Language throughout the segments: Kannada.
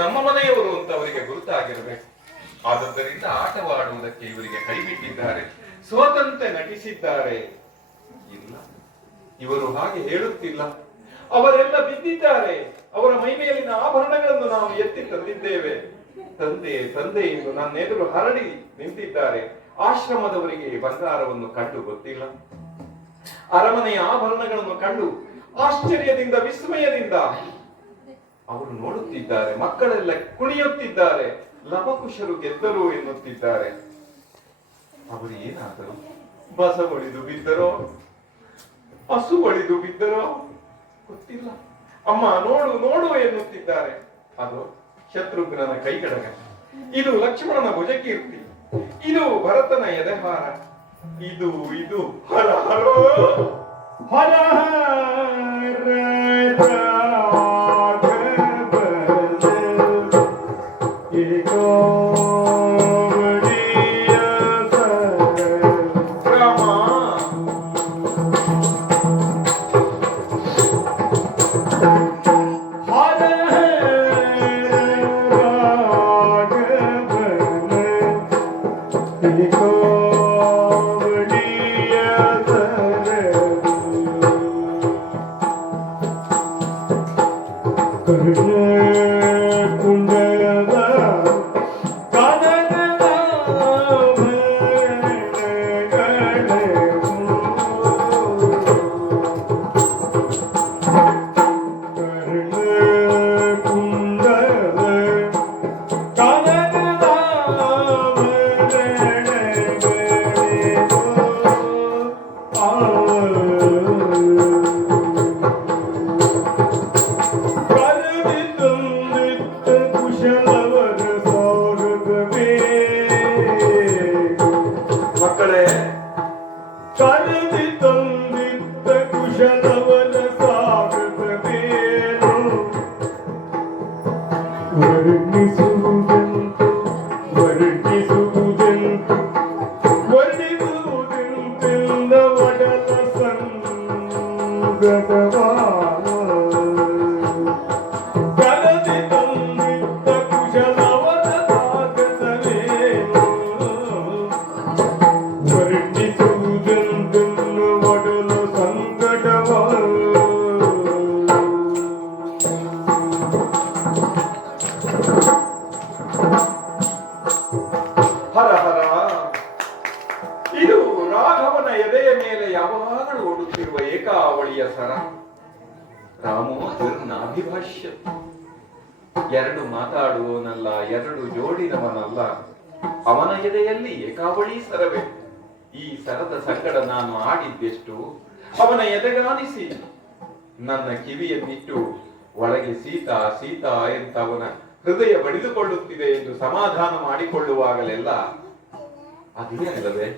ನಮ್ಮ ಮನೆಯವರು ಅಂತ ಅವರಿಗೆ ಗುರುತಾಗಿರಬೇಕು. ಆದದ್ದರಿಂದ ಆಟವಾಡುವುದಕ್ಕೆ ಇವರಿಗೆ ಕೈಬಿಟ್ಟಿದ್ದಾರೆ, ಸೋತಂತೆ ನಟಿಸಿದ್ದಾರೆ. ಇಲ್ಲ, ಇವರು ಹಾಗೆ ಹೇಳುತ್ತಿಲ್ಲ. ಅವರೆಲ್ಲ ಬಿದ್ದಿದ್ದಾರೆ. ಅವರ ಮೈಮೇಲಿನ ಆಭರಣಗಳನ್ನು ನಾವು ಎತ್ತಿ ತಂದಿದ್ದೇವೆ. ತಂದೆ ತಂದೆ ಎಂದು ನನ್ನ ಎದುರು ಹರಡಿ ನಿಂತಿದ್ದಾರೆ. ಆಶ್ರಮದವರಿಗೆ ಬಂಗಾರವನ್ನು ಕಂಡು ಗೊತ್ತಿಲ್ಲ. ಅರಮನೆಯ ಆಭರಣಗಳನ್ನು ಕಂಡು ಆಶ್ಚರ್ಯದಿಂದ ವಿಸ್ಮಯದಿಂದ ಅವರು ನೋಡುತ್ತಿದ್ದಾರೆ. ಮಕ್ಕಳೆಲ್ಲ ಕುಣಿಯುತ್ತಿದ್ದಾರೆ. ಲವಕುಶರು ಗೆದ್ದರು ಎನ್ನುತ್ತಿದ್ದಾರೆ. ಅವರು ಏನಾದರೂ ಬಸ ಒಳಿದು ಬಿದ್ದರೋ, ಹಸು ಒಳಿದು ಬಿದ್ದರೋ ಗೊತ್ತಿಲ್ಲ. ಅಮ್ಮ ನೋಡು ನೋಡು ಎನ್ನುತ್ತಿದ್ದಾರೆ. ಅದು ಶತ್ರುಘ್ನನ ಕೈಕಡಗ, ಇದು ಲಕ್ಷ್ಮಣನ ಭುಜಕೀರ್ತಿ, ಇದು ಭರತನ ಎದೆಹಾರ, ಇದು ಇದು ಹರ ಹರೋ ಹರ ರಾಮೋನಾಭಿಭಾಷ್ಯ. ಎರಡು ಮಾತಾಡುವವನಲ್ಲ, ಎರಡು ಜೋಡಿನವನಲ್ಲ, ಅವನ ಎದೆಯಲ್ಲಿ ಏಕಾವಳಿ ಸರವೇ. ಈ ಸರದ ಸಂಗಡ ನಾನು ಆಡಿದ್ದೆಷ್ಟು, ಅವನ ಎದೆಗಾನಿಸಿ ನನ್ನ ಕಿವಿಯನ್ನಿಟ್ಟು ಒಳಗೆ ಸೀತಾ ಸೀತಾ ಎಂತ ಅವನ ಹೃದಯ ಬಡಿದುಕೊಳ್ಳುತ್ತಿದೆ ಎಂದು ಸಮಾಧಾನ ಮಾಡಿಕೊಳ್ಳುವಾಗಲೆಲ್ಲ ಅದೇನಲ್ಲವೇ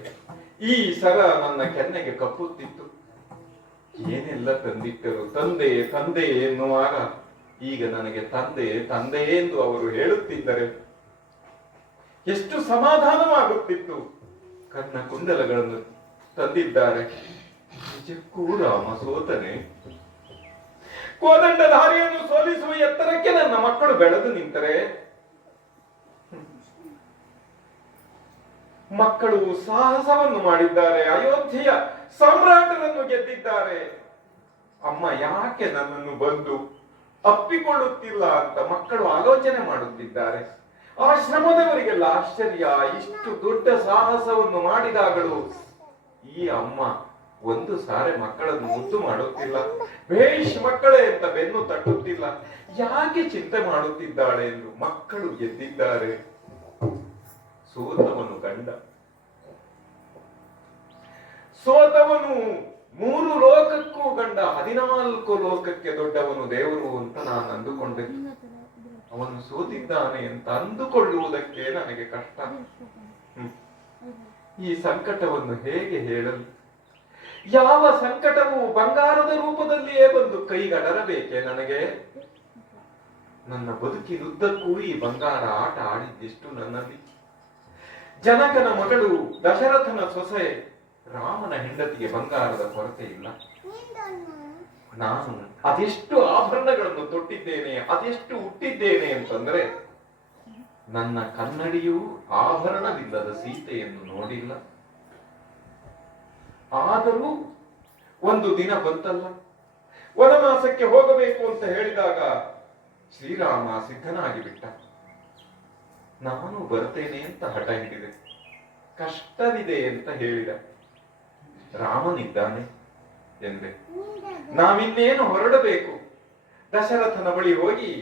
ಈ ಸರ ನನ್ನ ಕೆನ್ನೆಗೆ ಕಪ್ಪುತ್ತಿತ್ತು. ಏನೆಲ್ಲ ತಂದಿಟ್ಟರು. ತಂದೆ ತಂದೆ ಎನ್ನುವಾಗ ಈಗ ನನಗೆ ತಂದೆ ತಂದೆ ಎಂದು ಅವರು ಹೇಳುತ್ತಿದ್ದರೆ ಎಷ್ಟು ಸಮಾಧಾನವಾಗುತ್ತಿತ್ತು. ಕನ್ನ ಕುಂಡಲಗಳನ್ನು ತಂದಿದ್ದಾರೆ. ನಿಜಕ್ಕೂ ರಾಮ ಸೋತನೆ. ಕೋದಂಡಧಾರಿಯನ್ನು ಸೋಲಿಸುವ ಎತ್ತರಕ್ಕೆ ನನ್ನ ಮಕ್ಕಳು ಬೆಳೆದು ನಿಂತರೆ, ಮಕ್ಕಳು ಸಾಹಸವನ್ನು ಮಾಡಿದ್ದಾರೆ, ಅಯೋಧ್ಯೆಯ ಸಾಮ್ರಾಟರನ್ನು ಗೆದ್ದಿದ್ದಾರೆ. ಅಮ್ಮ ಯಾಕೆ ನನ್ನನ್ನು ಬಂದು ಅಪ್ಪಿಕೊಳ್ಳುತ್ತಿಲ್ಲ ಅಂತ ಮಕ್ಕಳು ಆಲೋಚನೆ ಮಾಡುತ್ತಿದ್ದಾರೆ. ಆಶ್ರಮದವರಿಗೆಲ್ಲ ಆಶ್ಚರ್ಯ. ಇಷ್ಟು ದೊಡ್ಡ ಸಾಹಸವನ್ನು ಮಾಡಿದಾಗಲೂ ಈ ಅಮ್ಮ ಒಂದು ಸಾರೆ ಮಕ್ಕಳನ್ನು ಮುದ್ದು ಮಾಡುತ್ತಿಲ್ಲ. ಭೇಷ್ ಮಕ್ಕಳೇ ಅಂತ ಬೆನ್ನು ತಟ್ಟುತ್ತಿಲ್ಲ. ಯಾಕೆ ಚಿಂತೆ ಮಾಡುತ್ತಿದ್ದಾಳೆ ಎಂದು ಮಕ್ಕಳು ಗೆದ್ದಿದ್ದಾರೆ. ಸೋತವನು ಗಂಡ, ಸೋತವನು 3 ಲೋಕಕ್ಕೂ ಗಂಡ, 14 ಲೋಕಕ್ಕೆ ದೊಡ್ಡವನು ದೇವರು ಅಂತ ನಾನು ಅಂದುಕೊಂಡೆ. ಅವನು ಸೋತಿದ್ದಾನೆ ಅಂತ ಅಂದುಕೊಳ್ಳುವುದಕ್ಕೆ ನನಗೆ ಕಷ್ಟ. ಈ ಸಂಕಟವನ್ನು ಹೇಗೆ ಹೇಳಲು? ಯಾವ ಸಂಕಟವು ಬಂಗಾರದ ರೂಪದಲ್ಲಿಯೇ ಬಂದು ಕೈಗಡರಬೇಕೆ ನನಗೆ? ನನ್ನ ಬದುಕಿನುದ್ದಕ್ಕೂ ಈ ಬಂಗಾರ ಆಟ ಆಡಿದ್ದೆಷ್ಟು ನನ್ನಲ್ಲಿ. ಜನಕನ ಮಗಳು, ದಶರಥನ ಸೊಸೆ, ರಾಮನ ಹೆಂಡತಿಗೆ ಬಂಗಾರದ ಕೊರತೆ ಇಲ್ಲ. ನಾನು ಅದೆಷ್ಟು ಆಭರಣಗಳನ್ನು ತೊಟ್ಟಿದ್ದೇನೆ, ಅದೆಷ್ಟು ಹುಟ್ಟಿದ್ದೇನೆ ಅಂತಂದ್ರೆ ನನ್ನ ಕನ್ನಡಿಯೂ ಆಭರಣವಿಲ್ಲದ ಸೀತೆಯನ್ನು ನೋಡಿಲ್ಲ. ಆದರೂ ಒಂದು ದಿನ ಬಂತಲ್ಲ, ವನವಾಸಕ್ಕೆ ಹೋಗಬೇಕು ಅಂತ ಹೇಳಿದಾಗ ಶ್ರೀರಾಮ ಸಿದ್ಧನಾಗಿ ಬಿಟ್ಟ. ನಾನು ಬರ್ತೇನೆ ಅಂತ ಹಠ ಹಿಡಿದೆ. ಕಷ್ಟವಿದೆ ಅಂತ ಹೇಳಿದ. ರಾಮನಿದ್ದಾನೆ ಎಂದೆ. ನಾವಿನ್ನೇನು ಹೊರಡಬೇಕು. ದಶರಥನ ಬಳಿ ಹೋಗಿ,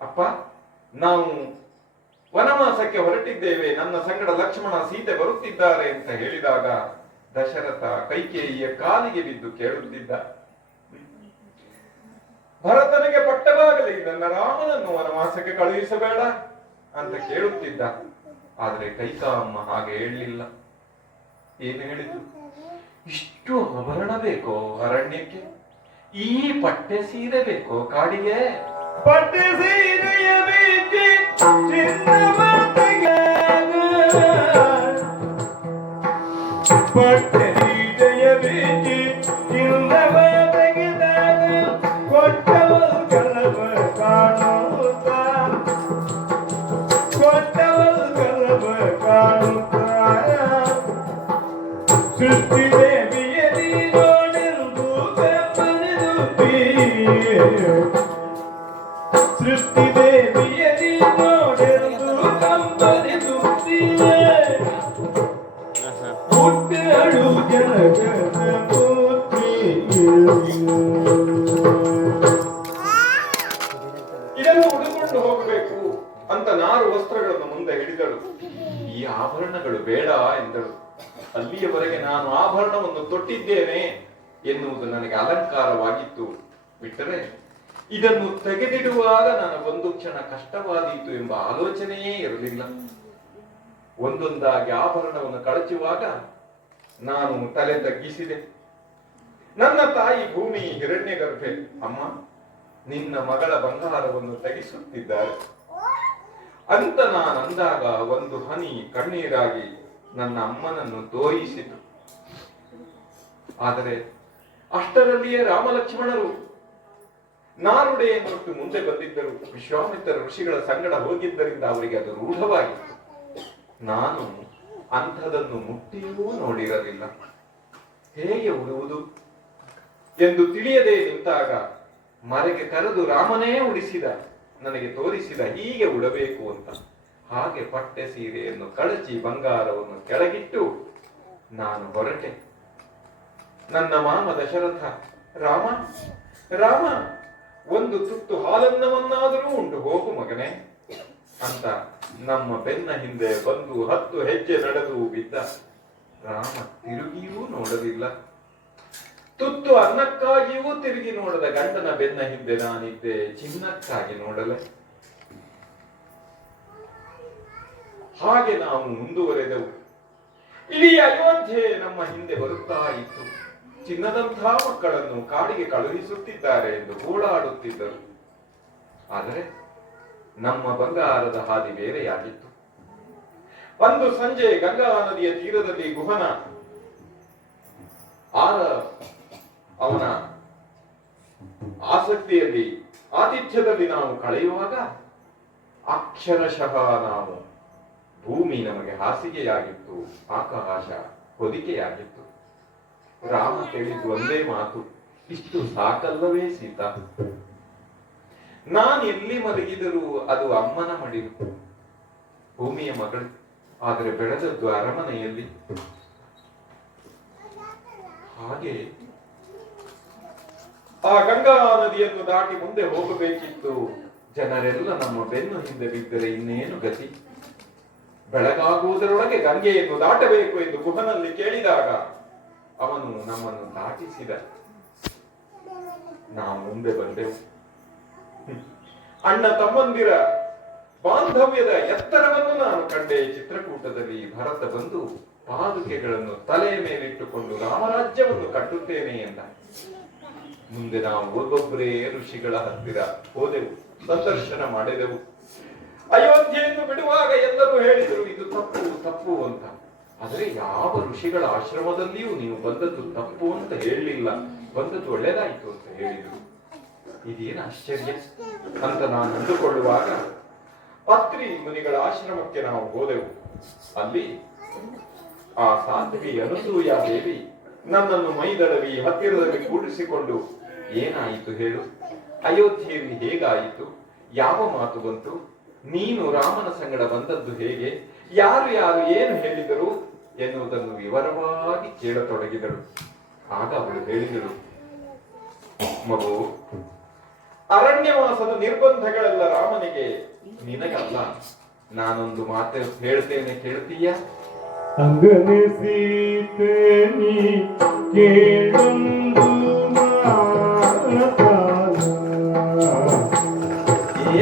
ಅಪ್ಪ ನಾವು ವನವಾಸಕ್ಕೆ ಹೊರಟಿದ್ದೇವೆ, ನನ್ನ ಸಂಗಡ ಲಕ್ಷ್ಮಣ ಸೀತೆ ಬರುತ್ತಿದ್ದಾರೆ ಅಂತ ಹೇಳಿದಾಗ ದಶರಥ ಕೈಕೇಯಿಯ ಕಾಲಿಗೆ ಬಿದ್ದು ಕೇಳುತ್ತಿದ್ದ, ಭರತನಿಗೆ ಪಟ್ಟವಾಗಲಿ ನನ್ನ ರಾಮನನ್ನು ವನವಾಸಕ್ಕೆ ಕಳುಹಿಸಬೇಡ ಅಂತ ಕೇಳುತ್ತಿದ್ದ. ಆದ್ರೆ ಕೈಕಾಮ್ಮ ಹಾಗೆ ಹೇಳಲಿಲ್ಲ. ಏನು ಹೇಳಿದ್ರು? ಇಷ್ಟು ಆಭರಣ ಬೇಕೋ ಅರಣ್ಯಕ್ಕೆ? ಈ ಪಟ್ಟೆ ಸೀರೆ ಬೇಕೋ ಕಾಡಿಗೆ? ಪಟ್ಟೆ ಸೀರೆಯ ಬೇಕೆ ಪಟ್ಟೆ ಸೀರೆಯ ಬೇಕೆ ಚಿನ್ನವ ತೆಗೆದಾಗ ಕೊಟ್ಟವಳು ಕಲಬ ಕಾಣುತ್ತ ಕೊಟ್ಟವಳು ಕಲಬ ಕಾಣುತ್ತ ಸೃಷ್ಟಿ ದೇವಿಯಲಿ ನೋಡೆಂದು ಗಮನಿಸುತ್ತೀ ಸೃಷ್ಟಿ ದೇವಿಯಲಿ ನೋಡೆಂದು ಗಮನಿಸುತ್ತೀಯೇ ಹುಟ್ಟಳು ಜನಗಣ ಪುತ್ರಿ. ಇದನ್ನು ಉಡುಕೊಂಡು ಹೋಗಬೇಕು ಅಂತ ನಾರು ವಸ್ತ್ರಗಳನ್ನು ಮುಂದೆ ಹಿಡಿದಳು. ಈ ಆಭರಣಗಳು ಬೇಡ ಎಂದಳು. ಅಲ್ಲಿಯವರೆಗೆ ನಾನು ಆಭರಣವನ್ನು ತೊಟ್ಟಿದ್ದೇನೆ ಎನ್ನುವುದು ನನಗೆ ಅಲಂಕಾರವಾಗಿತ್ತು. ಬಿಟ್ಟರೆ ಇದನ್ನು ತೆಗೆದಿಡುವಾಗ ನನಗೊಂದು ಕ್ಷಣ ಕಷ್ಟವಾದೀತು ಎಂಬ ಆಲೋಚನೆಯೇ ಇರಲಿಲ್ಲ. ಒಂದೊಂದಾಗಿ ಆಭರಣವನ್ನು ಕಳಚುವಾಗ ನಾನು ತಲೆ ತಗ್ಗಿಸಿದೆ. ನನ್ನ ತಾಯಿ ಭೂಮಿ ಹಿರಣ್ಯಗರ್ಭೆ, ಅಮ್ಮ ನಿನ್ನ ಮಗಳ ಬಂಗಾರವನ್ನು ತೆಗೆಸುತ್ತಿದ್ದಾರೆ ಅಂತ ನಾನು ಅಂದಾಗ ಒಂದು ಹನಿ ಕಣ್ಣೀರಾಗಿ ನನ್ನ ಅಮ್ಮನನ್ನು ತೋಯಿಸಿತು. ಆದರೆ ಅಷ್ಟರಲ್ಲಿಯೇ ರಾಮಲಕ್ಷ್ಮಣರು ನಾರುಡೆಯನ್ನುಟ್ಟು ಮುಂದೆ ಬಂದಿದ್ದರು. ವಿಶ್ವಾಮಿತ್ರ ಋಷಿಗಳ ಸಂಗಡ ಹೋಗಿದ್ದರಿಂದ ಅವರಿಗೆ ಅದು ರೂಢವಾಗಿತ್ತು. ನಾನು ಅಂಥದನ್ನು ಮುಟ್ಟಿಯೂ ನೋಡಿರಲಿಲ್ಲ. ಹೇಗೆ ಉಡುವುದು ಎಂದು ತಿಳಿಯದೆ ನಿಂತಾಗ ಮರೆಗೆ ಕರೆದು ರಾಮನೇ ಉಡಿಸಿದ, ನನಗೆ ತೋರಿಸಿದ ಹೀಗೆ ಉಡಬೇಕು ಅಂತ. ಹಾಗೆ ಪಟ್ಟೆ ಸೀರೆಯನ್ನು ಕಳಚಿ ಬಂಗಾರವನ್ನು ಕೆಳಗಿಟ್ಟು ನಾನು ಹೊರಟೆ. ನನ್ನ ಮಾಮ ದಶರಥ, ರಾಮ ರಾಮ ಒಂದು ತುತ್ತು ಹಾಲನ್ನವನ್ನಾದರೂ ಉಂಟು ಹೋಗು ಮಗನೇ ಅಂತ ನಮ್ಮ ಬೆನ್ನ ಹಿಂದೆ ಬಂದು 10 ಹೆಜ್ಜೆ ನಡೆದು ಬಿದ್ದ. ರಾಮ ತಿರುಗಿಯೂ ನೋಡಲಿಲ್ಲ. ತುತ್ತು ಅನ್ನಕ್ಕಾಗಿಯೂ ತಿರುಗಿ ನೋಡದ ಗಂಡನ ಬೆನ್ನ ಹಿಂದೆ ನಾನಿದ್ದೆ ಚಿನ್ನಕ್ಕಾಗಿ ನೋಡಲೆ. ಹಾಗೆ ನಾವು ಮುಂದುವರೆದೆವು. ಇಡೀ ಅಯೋಧ್ಯೆ ನಮ್ಮ ಹಿಂದೆ ಬರುತ್ತಾ ಇತ್ತು. ಚಿನ್ನದಂಥ ಮಕ್ಕಳನ್ನು ಕಾಡಿಗೆ ಕಳುಹಿಸುತ್ತಿದ್ದಾರೆ ಎಂದು ಓಡಾಡುತ್ತಿದ್ದರು. ಆದರೆ ನಮ್ಮ ಬಂಗಾರದ ಹಾದಿ ಬೇರೆಯಾಗಿತ್ತು. ಒಂದು ಸಂಜೆ ಗಂಗಾ ನದಿಯ ತೀರದಲ್ಲಿ ಗುಹನ ಅವನ ಆಸಕ್ತಿಯಲ್ಲಿ ಆತಿಥ್ಯದಲ್ಲಿ ನಾವು ಕಳೆಯುವಾಗ ಅಕ್ಷರಶಃ ನಾವು ಭೂಮಿ ನಮಗೆ ಹಾಸಿಗೆಯಾಗಿತ್ತು, ಆಕಾಶ ಹೊದಿಕೆಯಾಗಿತ್ತು. ರಾಮ ಕೇಳಿದ್ದು ಒಂದೇ ಮಾತು, ಇಷ್ಟು ಸಾಕಲ್ಲವೇ ಸೀತಾ? ನಾನು ಎಲ್ಲಿ ಮಲಗಿದರೂ ಅದು ಅಮ್ಮನ ಮಡಿಲು, ಭೂಮಿಯ ಮಗಳು. ಆದರೆ ಬೆಳೆದದ್ದು ಅರಮನೆಯಲ್ಲಿ. ಹಾಗೆ ಆ ಗಂಗಾ ನದಿಯನ್ನು ದಾಟಿ ಮುಂದೆ ಹೋಗಬೇಕಿತ್ತು. ಜನರೆಲ್ಲ ನಮ್ಮ ಬೆನ್ನು ಹಿಂದೆ ಬಿದ್ದರೆ ಇನ್ನೇನು ಗತಿ? ಬೆಳಗಾಗುವುದರೊಳಗೆ ಗಂಗೆಯನ್ನು ದಾಟಬೇಕು ಎಂದು ಗುಹನಲ್ಲಿ ಕೇಳಿದಾಗ ಅವನು ನಮ್ಮನ್ನು ದಾಟಿಸಿದ. ನಾವು ಮುಂದೆ ಬಂದೆವು. ಅಣ್ಣ ತಮ್ಮಂದಿರ ಬಾಂಧವ್ಯದ ಎತ್ತರವನ್ನು ನಾನು ಕಂಡೆ. ಚಿತ್ರಕೂಟದಲ್ಲಿ ಭರತ ಬಂದು ಪಾದುಕೆಗಳನ್ನು ತಲೆಯ ಮೇಲಿಟ್ಟುಕೊಂಡು ರಾಮರಾಜ್ಯವನ್ನು ಕಟ್ಟುತ್ತೇನೆ ಎಂದ. ಮುಂದೆ ನಾವು ಒಬ್ಬೊಬ್ಬರೇ ಋಷಿಗಳ ಹತ್ತಿರ ಹೋದೆವು, ಸಂದರ್ಶನ ಮಾಡಿದೆವು. ಅಯೋಧ್ಯೆಯನ್ನು ಬಿಡುವಾಗ ಎಲ್ಲರೂ ಹೇಳಿದರು ಇದು ತಪ್ಪು ತಪ್ಪು ಅಂತ. ಆದರೆ ಯಾವ ಋಷಿಗಳ ಆಶ್ರಮದಲ್ಲಿಯೂ ನೀವು ಬಂದದ್ದು ತಪ್ಪು ಅಂತ ಹೇಳಲಿಲ್ಲ, ಬಂದದ್ದು ಒಳ್ಳೇದಾಯ್ತು ಅಂತ ಹೇಳಿದರು. ಇದೇನು ಆಶ್ಚರ್ಯ ಅಂತ ನಾನು ಅಂದುಕೊಳ್ಳುವಾಗ ಅತ್ರಿ ಮುನಿಗಳ ಆಶ್ರಮಕ್ಕೆ ನಾವು ಹೋದೆವು. ಅಲ್ಲಿ ಆ ಸಾಧ್ವಿ ಅನಸೂಯ ದೇವಿ ನನ್ನನ್ನು ಮೈದಳವಿ ಹತ್ತಿರದಲ್ಲಿ ಕೂಡಿಸಿಕೊಂಡು, ಏನಾಯಿತು ಹೇಳು, ಅಯೋಧ್ಯೆಯಲ್ಲಿ ಹೇಗಾಯಿತು, ಯಾವ ಮಾತು ಬಂತು, ನೀನು ರಾಮನ ಸಂಗಡ ಬಂದದ್ದು ಹೇಗೆ, ಯಾರು ಯಾರು ಏನು ಹೇಳಿದರು ಎನ್ನುವುದನ್ನು ವಿವರವಾಗಿ ಕೇಳತೊಡಗಿದಳು. ಆಗ ಅವಳು ಹೇಳಿದಳು, ಮಗು, ಅರಣ್ಯವಾಸದ ನಿರ್ಬಂಧಗಳೆಲ್ಲ ರಾಮನಿಗೆ, ನಿನಗಲ್ಲ. ನಾನೊಂದು ಮಾತು ಹೇಳ್ತೇನೆ, ಕೇಳ್ತೀಯ? ಅಂಗನೆ ಸೀತೆ ನೀ ಕೇಳೊಂದು ಮಾತ.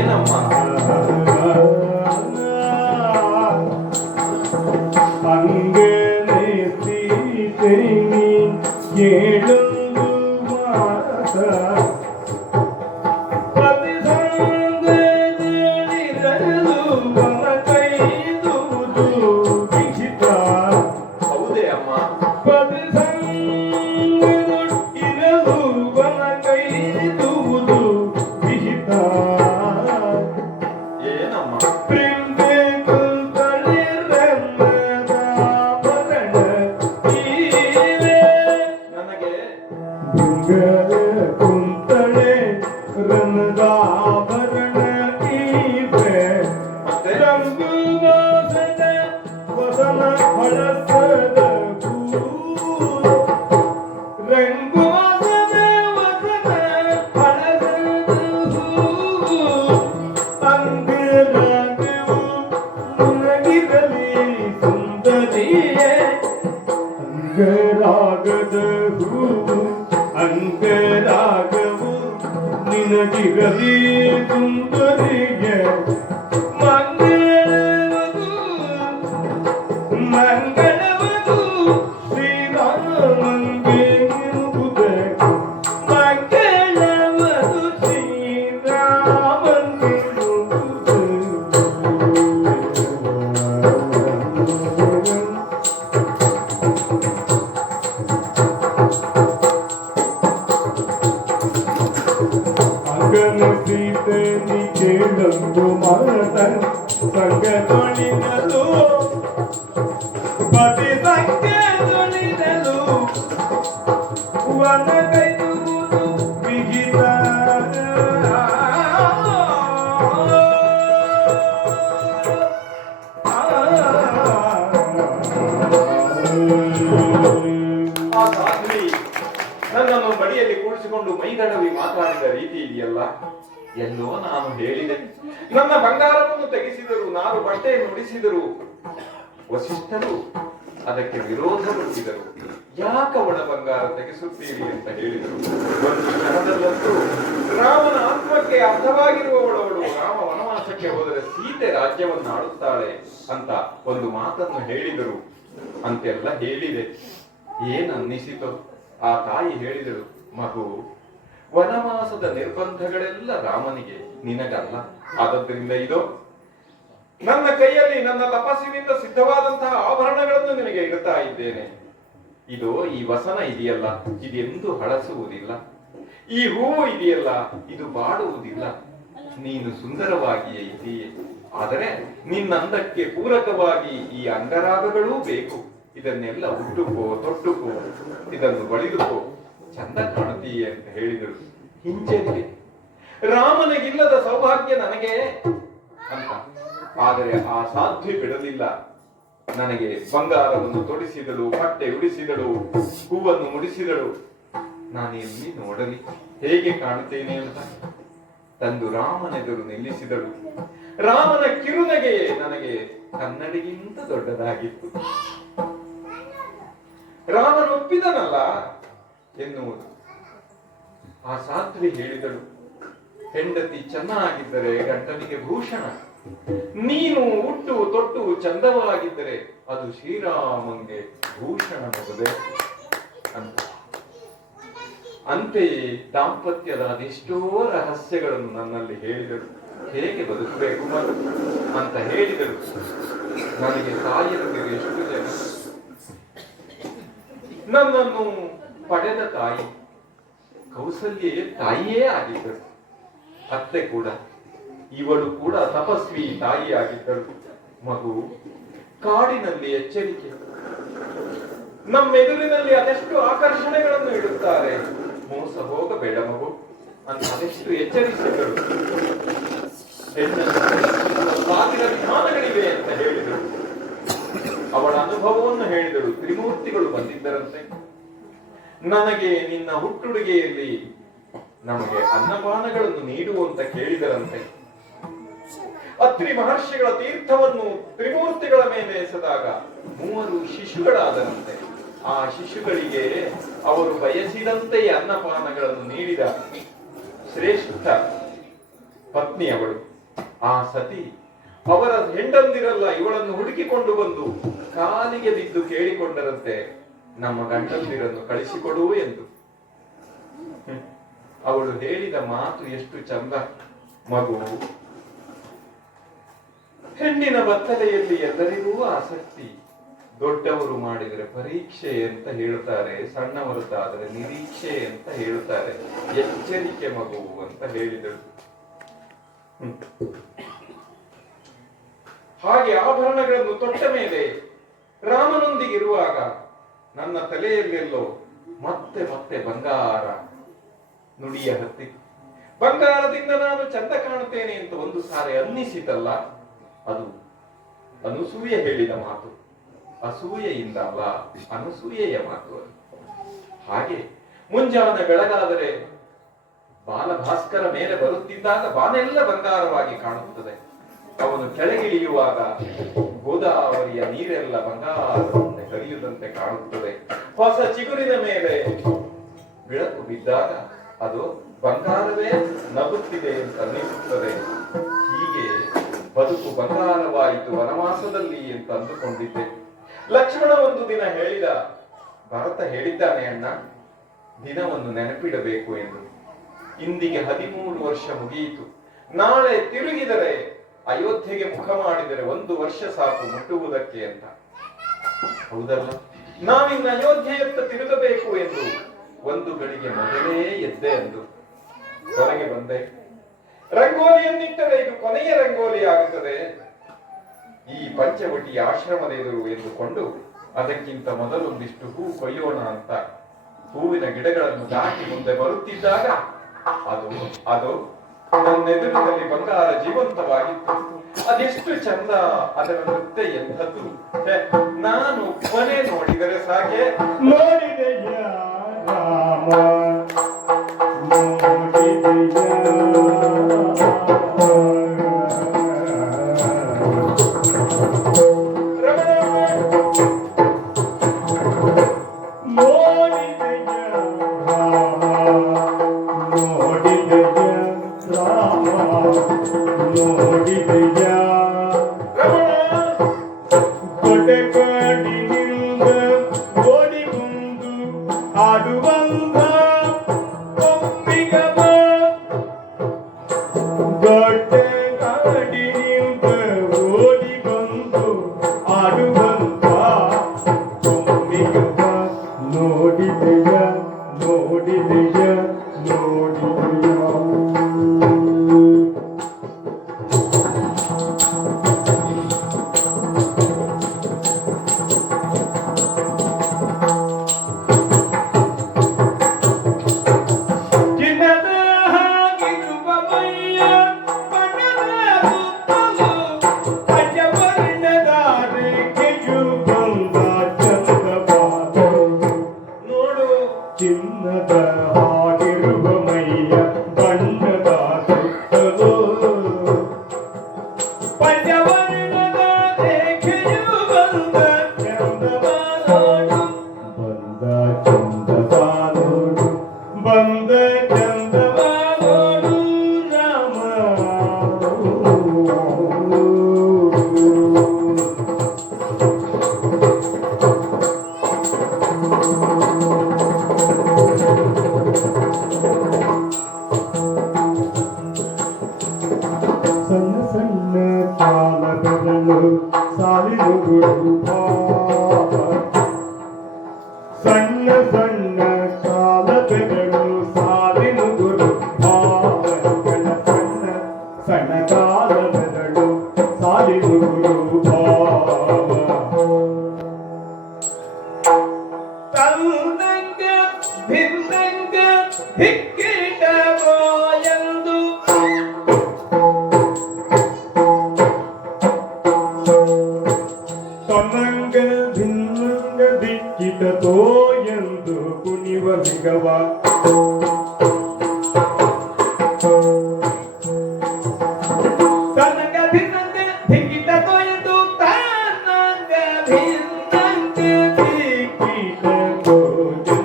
ಏನಮ್ಮ? ಅಂಗನೆ ಸೀತೆ ನೀ ಕೇಳೊಂದು ಮಾತ. ಹೌದೇ ಅಮ್ಮ? ಏನಮ್ಮ? ನನಗೆ ಕುಂತಳೆ ರಣದಾಭರಣ ಇವೆ. ಮತ್ತೆ ರಂಗುವಾಸನ ವಸನ ಹಳಸದ ರಂಗುವಾಸನ ವಸನ ಹಳಸದ ಅಂಗರಾಗವು ಮುನಗಿರಲಿ ಸುಂದರಿಯೇ. ಅಂಗರಾಗದ ಹೂವು ಅಂಗರಾಗವು ನಿನಗಿರಲಿ ಸುಂದರಿಯೇ. ಮಂಗಳವದು ಶ್ರೀರಾಮಂಗೆ ಇರುವುದೇ. ಮಂಗಳವದು ಶ್ರೀರಾಮಂಗೆ ಇರುವುದೇ. ಅಂಗನ ಸೀತೆ ನೀ ಕೇಳೊಂದು ಮಾತ. ಸಂಗ ತೊಳಿದಲು ಪತಿ ಸಂಗ ತೊಳಿದಲು ವನ ಕೈದುವುದು ವಿಹಿತ. ಆ ಸಾಧ್ವಿ ನನ್ನನ್ನು ಬಳಿಯಲ್ಲಿ ಕೂಡಿಸಿಕೊಂಡು ಮೈದಳವಿ ಮಾತಾಡಿದ ರೀತಿ ಇದೆಯಲ್ಲ, ಎಲ್ಲೋ ನಾನು ಹೇಳಿದೆ. ನನ್ನ ಬಂಗಾರವನ್ನು ತೆಗೆಸಿದರು, ನಾನು ಬಟ್ಟೆಯನ್ನು ಉಡಿಸಿದರು. ವಸಿಷ್ಠರು ಅದಕ್ಕೆ ವಿರೋಧಪಡಿಸಿದರು. ಯಾಕವಳ ಬಂಗಾರ ತೆಗೆಸುತ್ತೀರಿ ಅಂತ ಹೇಳಿದರು. ಒಂದು ಕ್ಷಣದಲ್ಲಂತೂ ರಾಮನ ಆತ್ಮಕ್ಕೆ ಅರ್ಥವಾಗಿರುವವಳವಳು ರಾಮ ವನವಾಸಕ್ಕೆ ಹೋದರೆ ಸೀತೆ ರಾಜ್ಯವನ್ನು ಆಳುತ್ತಾಳೆ ಅಂತ ಒಂದು ಮಾತನ್ನು ಹೇಳಿದರು ಅಂತೆಲ್ಲ ಹೇಳಿದೆ. ಏನನ್ನಿಸಿತು? ಆ ತಾಯಿ ಹೇಳಿದಳು, ಮಗು, ವನವಾಸದ ನಿರ್ಬಂಧಗಳೆಲ್ಲ ರಾಮನಿಗೆ, ನಿನಗಲ್ಲ. ಆದದ್ದರಿಂದ ಇದು ನನ್ನ ಕೈಯಲ್ಲಿ ನನ್ನ ತಪಸ್ಸಿನಿಂದ ಸಿದ್ಧವಾದಂತಹ ಆಭರಣಗಳನ್ನು ನಿನಗೆ ಇಡ್ತಾ ಇದ್ದೇನೆ. ಇದು ಈ ವಸನ ಇದೆಯಲ್ಲ, ಇದೆಂದೂ ಹಳಸುವುದಿಲ್ಲ. ಈ ಹೂವು ಇದೆಯಲ್ಲ, ಇದು ಬಾಡುವುದಿಲ್ಲ. ನೀನು ಸುಂದರವಾಗಿಯೇ ಇದೆಯೇ, ಆದರೆ ನಿನ್ನಂದಕ್ಕೆ ಪೂರಕವಾಗಿ ಈ ಅಂಗರಾಗಗಳೂ ಬೇಕು. ಇದನ್ನೆಲ್ಲ ಉಟ್ಟುಕೋ, ತೊಟ್ಟುಕೋ, ಇದನ್ನು ಬಳಿದುಕೋ, ಚಂದ ಕಾಣುತ್ತೀಯೇ ಅಂತ ಹೇಳಿದರು. ಹಿಂಜರಿದೆ. ರಾಮನಿಗಿಲ್ಲದ ಸೌಭಾಗ್ಯ ನನಗೆ ಅಂತ. ಆದರೆ ಆ ಸಾಧ್ವಿ ಬಿಡಲಿಲ್ಲ. ನನಗೆ ಬಂಗಾರವನ್ನು ತೊಡಿಸಿದಳು, ಬಟ್ಟೆ ಉಡಿಸಿದಳು, ಹೂವನ್ನು ಮುಡಿಸಿದಳು. ನಾನು ಎಲ್ಲಿ ನೋಡಲಿ, ಹೇಗೆ ಕಾಣುತ್ತೇನೆ ಅಂತ ತಂದು ರಾಮನೆದುರು ನಿಲ್ಲಿಸಿದಳು. ರಾಮನ ಕಿರುನಗೆಯೇ ನನಗೆ ಕನ್ನಡಿಗಿಂತ ದೊಡ್ಡದಾಗಿತ್ತು. ರಾಮನು ಒಪ್ಪಿದನಲ್ಲ ಎನ್ನುವುದು. ಆ ಸಾಧ್ವಿ ಹೇಳಿದಳು, ಹೆಂಡತಿ ಚೆನ್ನಾಗಿದ್ದರೆ ಗಂಡನಿಗೆ ಭೂಷಣ, ನೀನು ಉಟ್ಟು ತೊಟ್ಟು ಚಂದವಾಗಿದ್ದರೆ ಅದು ಶ್ರೀರಾಮಂಗೆ ಭೂಷಣ ಮಗುವೆ ಅಂತ. ಅಂತೆಯೇ ದಾಂಪತ್ಯದ ಅದೆಷ್ಟೋ ರಹಸ್ಯಗಳನ್ನು ನನ್ನಲ್ಲಿ ಹೇಳಿದಳು. ಹೇಗೆ ಬದುಕಬೇಕು ಅಂತ ಹೇಳಿದಳು. ನನಗೆ ತಾಯಿಯರಿಗೆ ಎಷ್ಟು ಜನ, ನನ್ನನ್ನು ಪಡೆದ ತಾಯಿ ಕೌಸಲ್ಯೆ ತಾಯಿಯೇ ಆಗಿದ್ದಳು. ಅತ್ತೆ ಕೂಡ, ಇವಳು ಕೂಡ ತಪಸ್ವಿ ತಾಯಿಯಾಗಿದ್ದಳು. ಮಗು, ಕಾಡಿನಲ್ಲಿ ಎಚ್ಚರಿಕೆ, ನಮ್ಮೆದುರಿನಲ್ಲಿ ಅದೆಷ್ಟು ಆಕರ್ಷಣೆಗಳನ್ನು ಇಡುತ್ತಾರೆ, ಮೋಸ ಹೋಗಬೇಡ ಮಗು ಅಂತ ಅದೆಷ್ಟು ಎಚ್ಚರಿಸಿದಳು. ಸಾವಿರ ವಿಧಾನಗಳಿವೆ ಅಂತ ಹೇಳಿದಳು. ಅವಳ ಅನುಭವವನ್ನು ಹೇಳಿದಳು. ತ್ರಿಮೂರ್ತಿಗಳು ಬಂದಿದ್ದರಂತೆ. ನನಗೆ ನಿನ್ನ ಹುಟ್ಟುಡುಗೆಯಲ್ಲಿ ನಮಗೆ ಅನ್ನಪಾನಗಳನ್ನು ನೀಡುವಂತ ಕೇಳಿದರಂತೆ. ಅತ್ರಿ ಮಹರ್ಷಿಗಳ ತೀರ್ಥವನ್ನು ತ್ರಿಮೂರ್ತಿಗಳ ಮೇಲೆ ಎಸೆದಾಗ 3 ಶಿಶುಗಳಾದರಂತೆ. ಆ ಶಿಶುಗಳಿಗೆ ಅವರು ಬಯಸಿದಂತೆಯೇ ಅನ್ನಪಾನಗಳನ್ನು ನೀಡಿದ ಶ್ರೇಷ್ಠ ಪತ್ನಿ ಅವಳು. ಆ ಸತಿ ಅವರ ಹೆಂಡಂದಿರಲ್ಲ ಇವಳನ್ನು ಹುಡುಕಿಕೊಂಡು ಬಂದು ಕಾಲಿಗೆ ಬಿದ್ದು ಕೇಳಿಕೊಂಡರಂತೆ, ನಮ್ಮ ಗಂಡಂದಿರನ್ನು ಕಳಿಸಿಕೊಡು ಎಂದು. ಅವಳು ಹೇಳಿದ ಮಾತು ಎಷ್ಟು ಚಂದ ಮಗು. ಹೆಣ್ಣಿನ ಬತ್ತಲೆಯಲ್ಲಿ ಎಲ್ಲರಿಗೂ ಆಸಕ್ತಿ. ದೊಡ್ಡವರು ಮಾಡಿದರೆ ಪರೀಕ್ಷೆ ಅಂತ ಹೇಳುತ್ತಾರೆ, ಸಣ್ಣವರದ್ದಾದರೆ ನಿರೀಕ್ಷೆ ಅಂತ ಹೇಳುತ್ತಾರೆ. ಎಚ್ಚರಿಕೆ ಮಗು ಅಂತ ಹೇಳಿದಳು. ಹಾಗೆ ಆಭರಣಗಳನ್ನು ತೊಟ್ಟ ಮೇಲೆ ರಾಮನೊಂದಿಗಿರುವಾಗ ನನ್ನ ತಲೆಯಲ್ಲೆಲ್ಲೋ ಮತ್ತೆ ಮತ್ತೆ ಬಂಗಾರ ನುಡಿಯ ಹತ್ತಿ. ಬಂಗಾರದಿಂದ ನಾನು ಚಂದ ಕಾಣುತ್ತೇನೆ ಅಂತ ಒಂದು ಸಾರಿ ಅನ್ನಿಸಿತಲ್ಲ, ಅದು ಅನುಸೂಯೆ ಹೇಳಿದ ಮಾತು. ಅಸೂಯೆಯಿಂದ ಅಲ್ಲ, ಅನಸೂಯೆಯ ಮಾತು. ಹಾಗೆ ಮುಂಜಾನೆ ಬೆಳಗಾದರೆ ಬಾಲಭಾಸ್ಕರ ಮೇಲೆ ಬರುತ್ತಿದ್ದಾಗ ಬಾನೆಲ್ಲ ಬಂಗಾರವಾಗಿ ಕಾಣುತ್ತದೆ. ಅವನು ಕೆಳಗಿಳಿಯುವಾಗ ಗೋದಾವರಿಯ ನೀರೆಲ್ಲ ಬಂಗಾರದಂತೆ ಹರಿಯುವಂತೆ ಕಾಣುತ್ತದೆ. ಹೊಸ ಚಿಗುರಿನ ಮೇಲೆ ಬೆಳಕು ಬಿದ್ದಾಗ ಅದು ಬಂಗಾರವೇ ನಗುತ್ತಿದೆ ಅಂತ ಅನ್ನಿಸುತ್ತದೆ. ಹೀಗೆ ಬದುಕು ಬಂಗಾರವಾಯಿತು ವನವಾಸದಲ್ಲಿ ಅಂತ ಅಂದುಕೊಂಡಿದ್ದೆ. ಲಕ್ಷ್ಮಣ ಒಂದು ದಿನ ಹೇಳಿದ, ಭರತ ಹೇಳಿದ್ದಾನೆ ಅಣ್ಣ, ದಿನವನ್ನು ನೆನಪಿಡಬೇಕು ಎಂದು. ಇಂದಿಗೆ 13 ವರ್ಷ ಮುಗಿಯಿತು. ನಾಳೆ ತಿರುಗಿದರೆ ಅಯೋಧ್ಯೆಗೆ ಮುಖ ಮಾಡಿದರೆ 1 ವರ್ಷ ಸಾಕು ಮುಟ್ಟುವುದಕ್ಕೆ ಅಂತ. ಹೌದಲ್ಲ, ನಾವಿನ್ನು ಅಯೋಧ್ಯೆಯತ್ತ ತಿರುಗಬೇಕು ಎಂದು 1 ಗಳಿಗೆ ಮೊದಲೇ ಎದ್ದೆ ಎಂದು ಹೊರಗೆ ಬಂದೆ. ರಂಗೋಲಿಯನ್ನಿಟ್ಟರೆ ಇದು ಕೊನೆಯ ರಂಗೋಲಿ ಆಗುತ್ತದೆ, ಈ ಪಂಚವಟಿ ಆಶ್ರಮದ ಎದುರು ಎಂದುಕೊಂಡು ಅದಕ್ಕಿಂತ ಮೊದಲೊಂದಿಷ್ಟು ಹೂ ಕೊಯ್ಯೋಣ ಅಂತ ಹೂವಿನ ಗಿಡಗಳನ್ನು ದಾಟಿ ಮುಂದೆ ಬರುತ್ತಿದ್ದಾಗ ಅದು ನನ್ನೆದುರಿನಲ್ಲಿ ಬಂಗಾರ ಜೀವಂತವಾಗಿತ್ತು. ಅದೆಷ್ಟು ಚಂದ, ಅದರ ನೃತ್ಯ ಎಂಥದ್ದು. ನಾನು ಕೊನೆ ನೋಡಿದರೆ ಸಾಕೆ. ನೋಡಿದೆಯ ರಾಮ, ನೋಡಿದೆಯ ಸಾಲಿನುಗುಳು ಸಣ್ಣ ಅಲ್ಲಂಗ ಭಿನ್ನಂಗ ಭಿಕ್ಕಿಟವೋ ಎಂದು ತನ್ನಂಗ ಭಿನ್ನಂಗ ದಿಕ್ಕಿಟತೋ ಎಂದು ಕುಣಿವ ಬಿಗವ ತನ್ನಂಗ ಭಿನ್ನಂಗ ಭಿಕ್ಕಿಟತೋ ಎಂದು ತನ್ನಂಗ ಭಿನ್ನಂಗ ದಿಕ್ಕಿಟತೋ ಎಂದು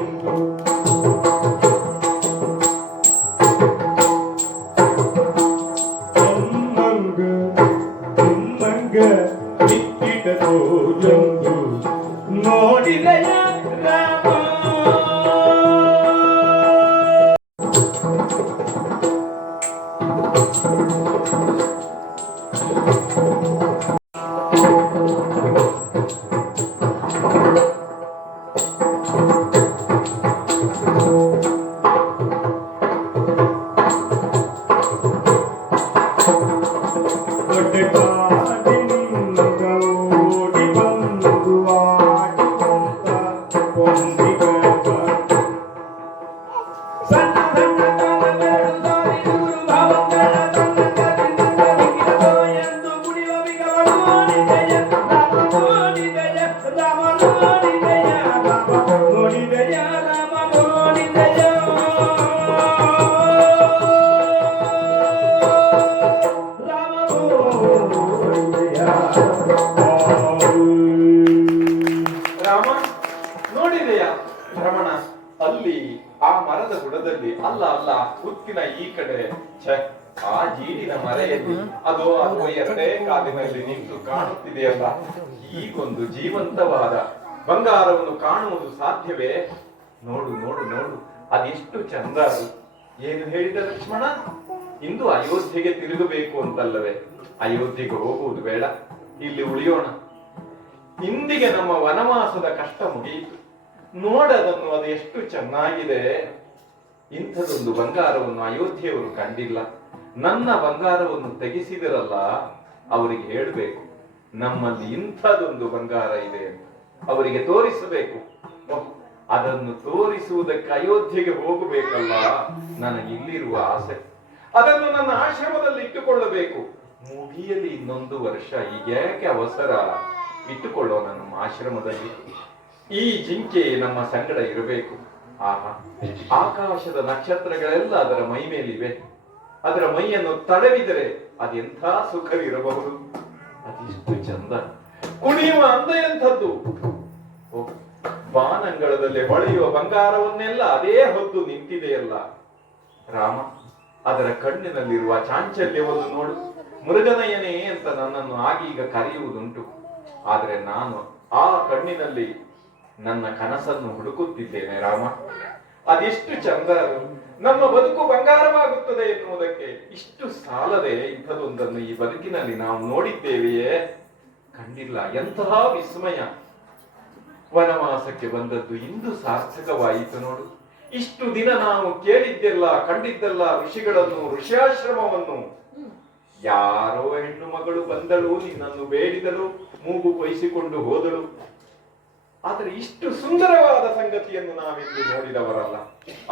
ತನ್ನಂಗ ಭಿನ್ನಂಗ ದಿಕ್ಕಿಟತೋ ಎಂದು ನೋಡಿದೆಯ ರಾಮ ದೊಡ್ಡ ಕಾಡಿನಿಂದ ಓಡಿ ಬಂದು ಆಡಿಕೊಂಡ ಕೊಂದಿಗವ ಸಣ್ಣ ಸಣ್ಣ ತಾಳಗಳು ದಾರಿದೂರು ಭಾವಗಳ ತನ್ನಂಗ ಭಿನ್ನಂಗ ಭಿಕ್ಕಿಟವೋ ಎಂದು ಕುಣಿವ ಬಿಗವಳು ನೋಡಿದೆಯ ರಾಮ ನೋಡಿದೆಯ ರಾಮ ನೋಡಿದೆಯ ರಾಮ ನೋಡಿದೆಯ ರಾಮ ನೋಡಿದೆಯ ರಾಮ ನೋಡಿದೆಯ ರಾಮ ನೋಡಿದೆಯ ರಮಣ ಅಲ್ಲಿ ಆ ಮರದ ಬುಡದಲ್ಲಿ ಅಲ್ಲ ಅಲ್ಲ ಹುತ್ತಿನ ಈ ಕಡೆ ಛೆ ಆ ಜೀಡಿನ ಮರೆಯಲ್ಲಿ ಅದು ಎರಡೇ ಕಾಲಿನಲ್ಲಿ ನಿಂತು ಕಾಣುತ್ತಿದೆಯಲ್ಲ ಈಗೊಂದು ಜೀವಂತವಾದ ಬಂಗಾರವನ್ನು ಕಾಣುವುದು ಸಾಧ್ಯವೇ? ನೋಡು ನೋಡು ನೋಡು ಅದೆಷ್ಟು ಚಂದ ಅದು. ಏನು ಹೇಳಿದ ಲಕ್ಷ್ಮಣ? ಇಂದು ಅಯೋಧ್ಯೆಗೆ ತಿರುಗಬೇಕು ಅಂತಲ್ಲವೇ? ಅಯೋಧ್ಯೆಗೆ ಹೋಗುವುದು ಬೇಡ, ಇಲ್ಲಿ ಉಳಿಯೋಣ. ಇಂದಿಗೆ ನಮ್ಮ ವನವಾಸದ ಕಷ್ಟ ಮುಗಿಯಿತು. ನೋಡದನ್ನು ಅದು ಎಷ್ಟು ಚೆನ್ನಾಗಿದೆ. ಇಂಥದೊಂದು ಬಂಗಾರವನ್ನು ಅಯೋಧ್ಯೆಯವರು ಕಂಡಿಲ್ಲ. ನನ್ನ ಬಂಗಾರವನ್ನು ತೆಗೆಸಿದರಲ್ಲ, ಅವರಿಗೆ ಹೇಳಬೇಕು ನಮ್ಮಲ್ಲಿ ಇಂಥದೊಂದು ಬಂಗಾರ ಇದೆ ಅಂತ ಅವರಿಗೆ ತೋರಿಸಬೇಕು. ಅದನ್ನು ತೋರಿಸುವುದಕ್ಕೆ ಅಯೋಧ್ಯೆಗೆ ಹೋಗಬೇಕಲ್ಲ ನನಗೆ ಇಲ್ಲಿರುವ ಆಸೆ. ಅದನ್ನು ನನ್ನ ಆಶ್ರಮದಲ್ಲಿ ಇಟ್ಟುಕೊಳ್ಳಬೇಕು. ಮುಗಿಯಲಿ ಇನ್ನೊಂದು ವರ್ಷ, ಈಗ್ಯಾಕೆ ಅವಸರ? ಇಟ್ಟುಕೊಳ್ಳೋಣ ನಮ್ಮ ಆಶ್ರಮದಲ್ಲಿ. ಈ ಜಿಂಕೆ ನಮ್ಮ ಸಂಗಡ ಇರಬೇಕು. ಆಹಾ, ಆಕಾಶದ ನಕ್ಷತ್ರಗಳೆಲ್ಲ ಅದರ ಮೈ ಮೇಲಿವೆ. ಅದರ ಮೈಯನ್ನು ತಡವಿದರೆ ಅದೆಂಥ ಸುಖವಿರಬಹುದು. ಅದೆಷ್ಟು ಚಂದ, ಕುಣಿಯುವ ಅಂದ ಎಂಥದ್ದು. ಬಾನಂಗಳದಲ್ಲಿ ಹೊಳೆಯುವ ಬಂಗಾರವನ್ನೆಲ್ಲ ಅದೇ ಹೊತ್ತು ನಿಂತಿದೆಯಲ್ಲ. ರಾಮ, ಅದರ ಕಣ್ಣಿನಲ್ಲಿರುವ ಚಾಂಚಲ್ಯವನ್ನು ನೋಡು. ಮೃಗನಯನೇ ಅಂತ ನನ್ನನ್ನು ಆಗೀಗ ಕರೆಯುವುದುಂಟು. ಆದರೆ ನಾನು ಆ ಕಣ್ಣಿನಲ್ಲಿ ನನ್ನ ಕನಸನ್ನು ಹುಡುಕುತ್ತಿದ್ದೇನೆ. ರಾಮ, ಅದೆಷ್ಟು ಚಂದ ಅದು. ನಮ್ಮ ಬದುಕು ಬಂಗಾರವಾಗುತ್ತದೆ ಎನ್ನುವುದಕ್ಕೆ ಇಷ್ಟು ಸಾಲದೆ ಇಂಥದೊಂದನ್ನು ಈ ಬದುಕಿನಲ್ಲಿ ನಾವು ನೋಡಿದ್ದೇವೆಯೇ? ಕಂಡಿಲ್ಲ. ಎಂತಹ ವಿಸ್ಮಯ. ವನವಾಸಕ್ಕೆ ಬಂದದ್ದು ಇಂದು ಸಾರ್ಥಕವಾಯಿತು ನೋಡು. ಇಷ್ಟು ದಿನ ನಾವು ಕೇಳಿದ್ದೆಲ್ಲ ಕಂಡಿದ್ದೆಲ್ಲ ಋಷಿಗಳನ್ನು, ಋಷಿಯಾಶ್ರಮವನ್ನು. ಯಾರೋ ಹೆಣ್ಣು ಮಗಳು ಬಂದಳು, ನಿನ್ನನ್ನು ಬೇಡಿದಳು, ಮೂಗು ಕೊಯ್ಸಿಕೊಂಡು ಹೋದಳು. ಆದರೆ ಇಷ್ಟು ಸುಂದರವಾದ ಸಂಗತಿಯನ್ನು ನಾವಿಂದು ನೋಡಿದವರಲ್ಲ.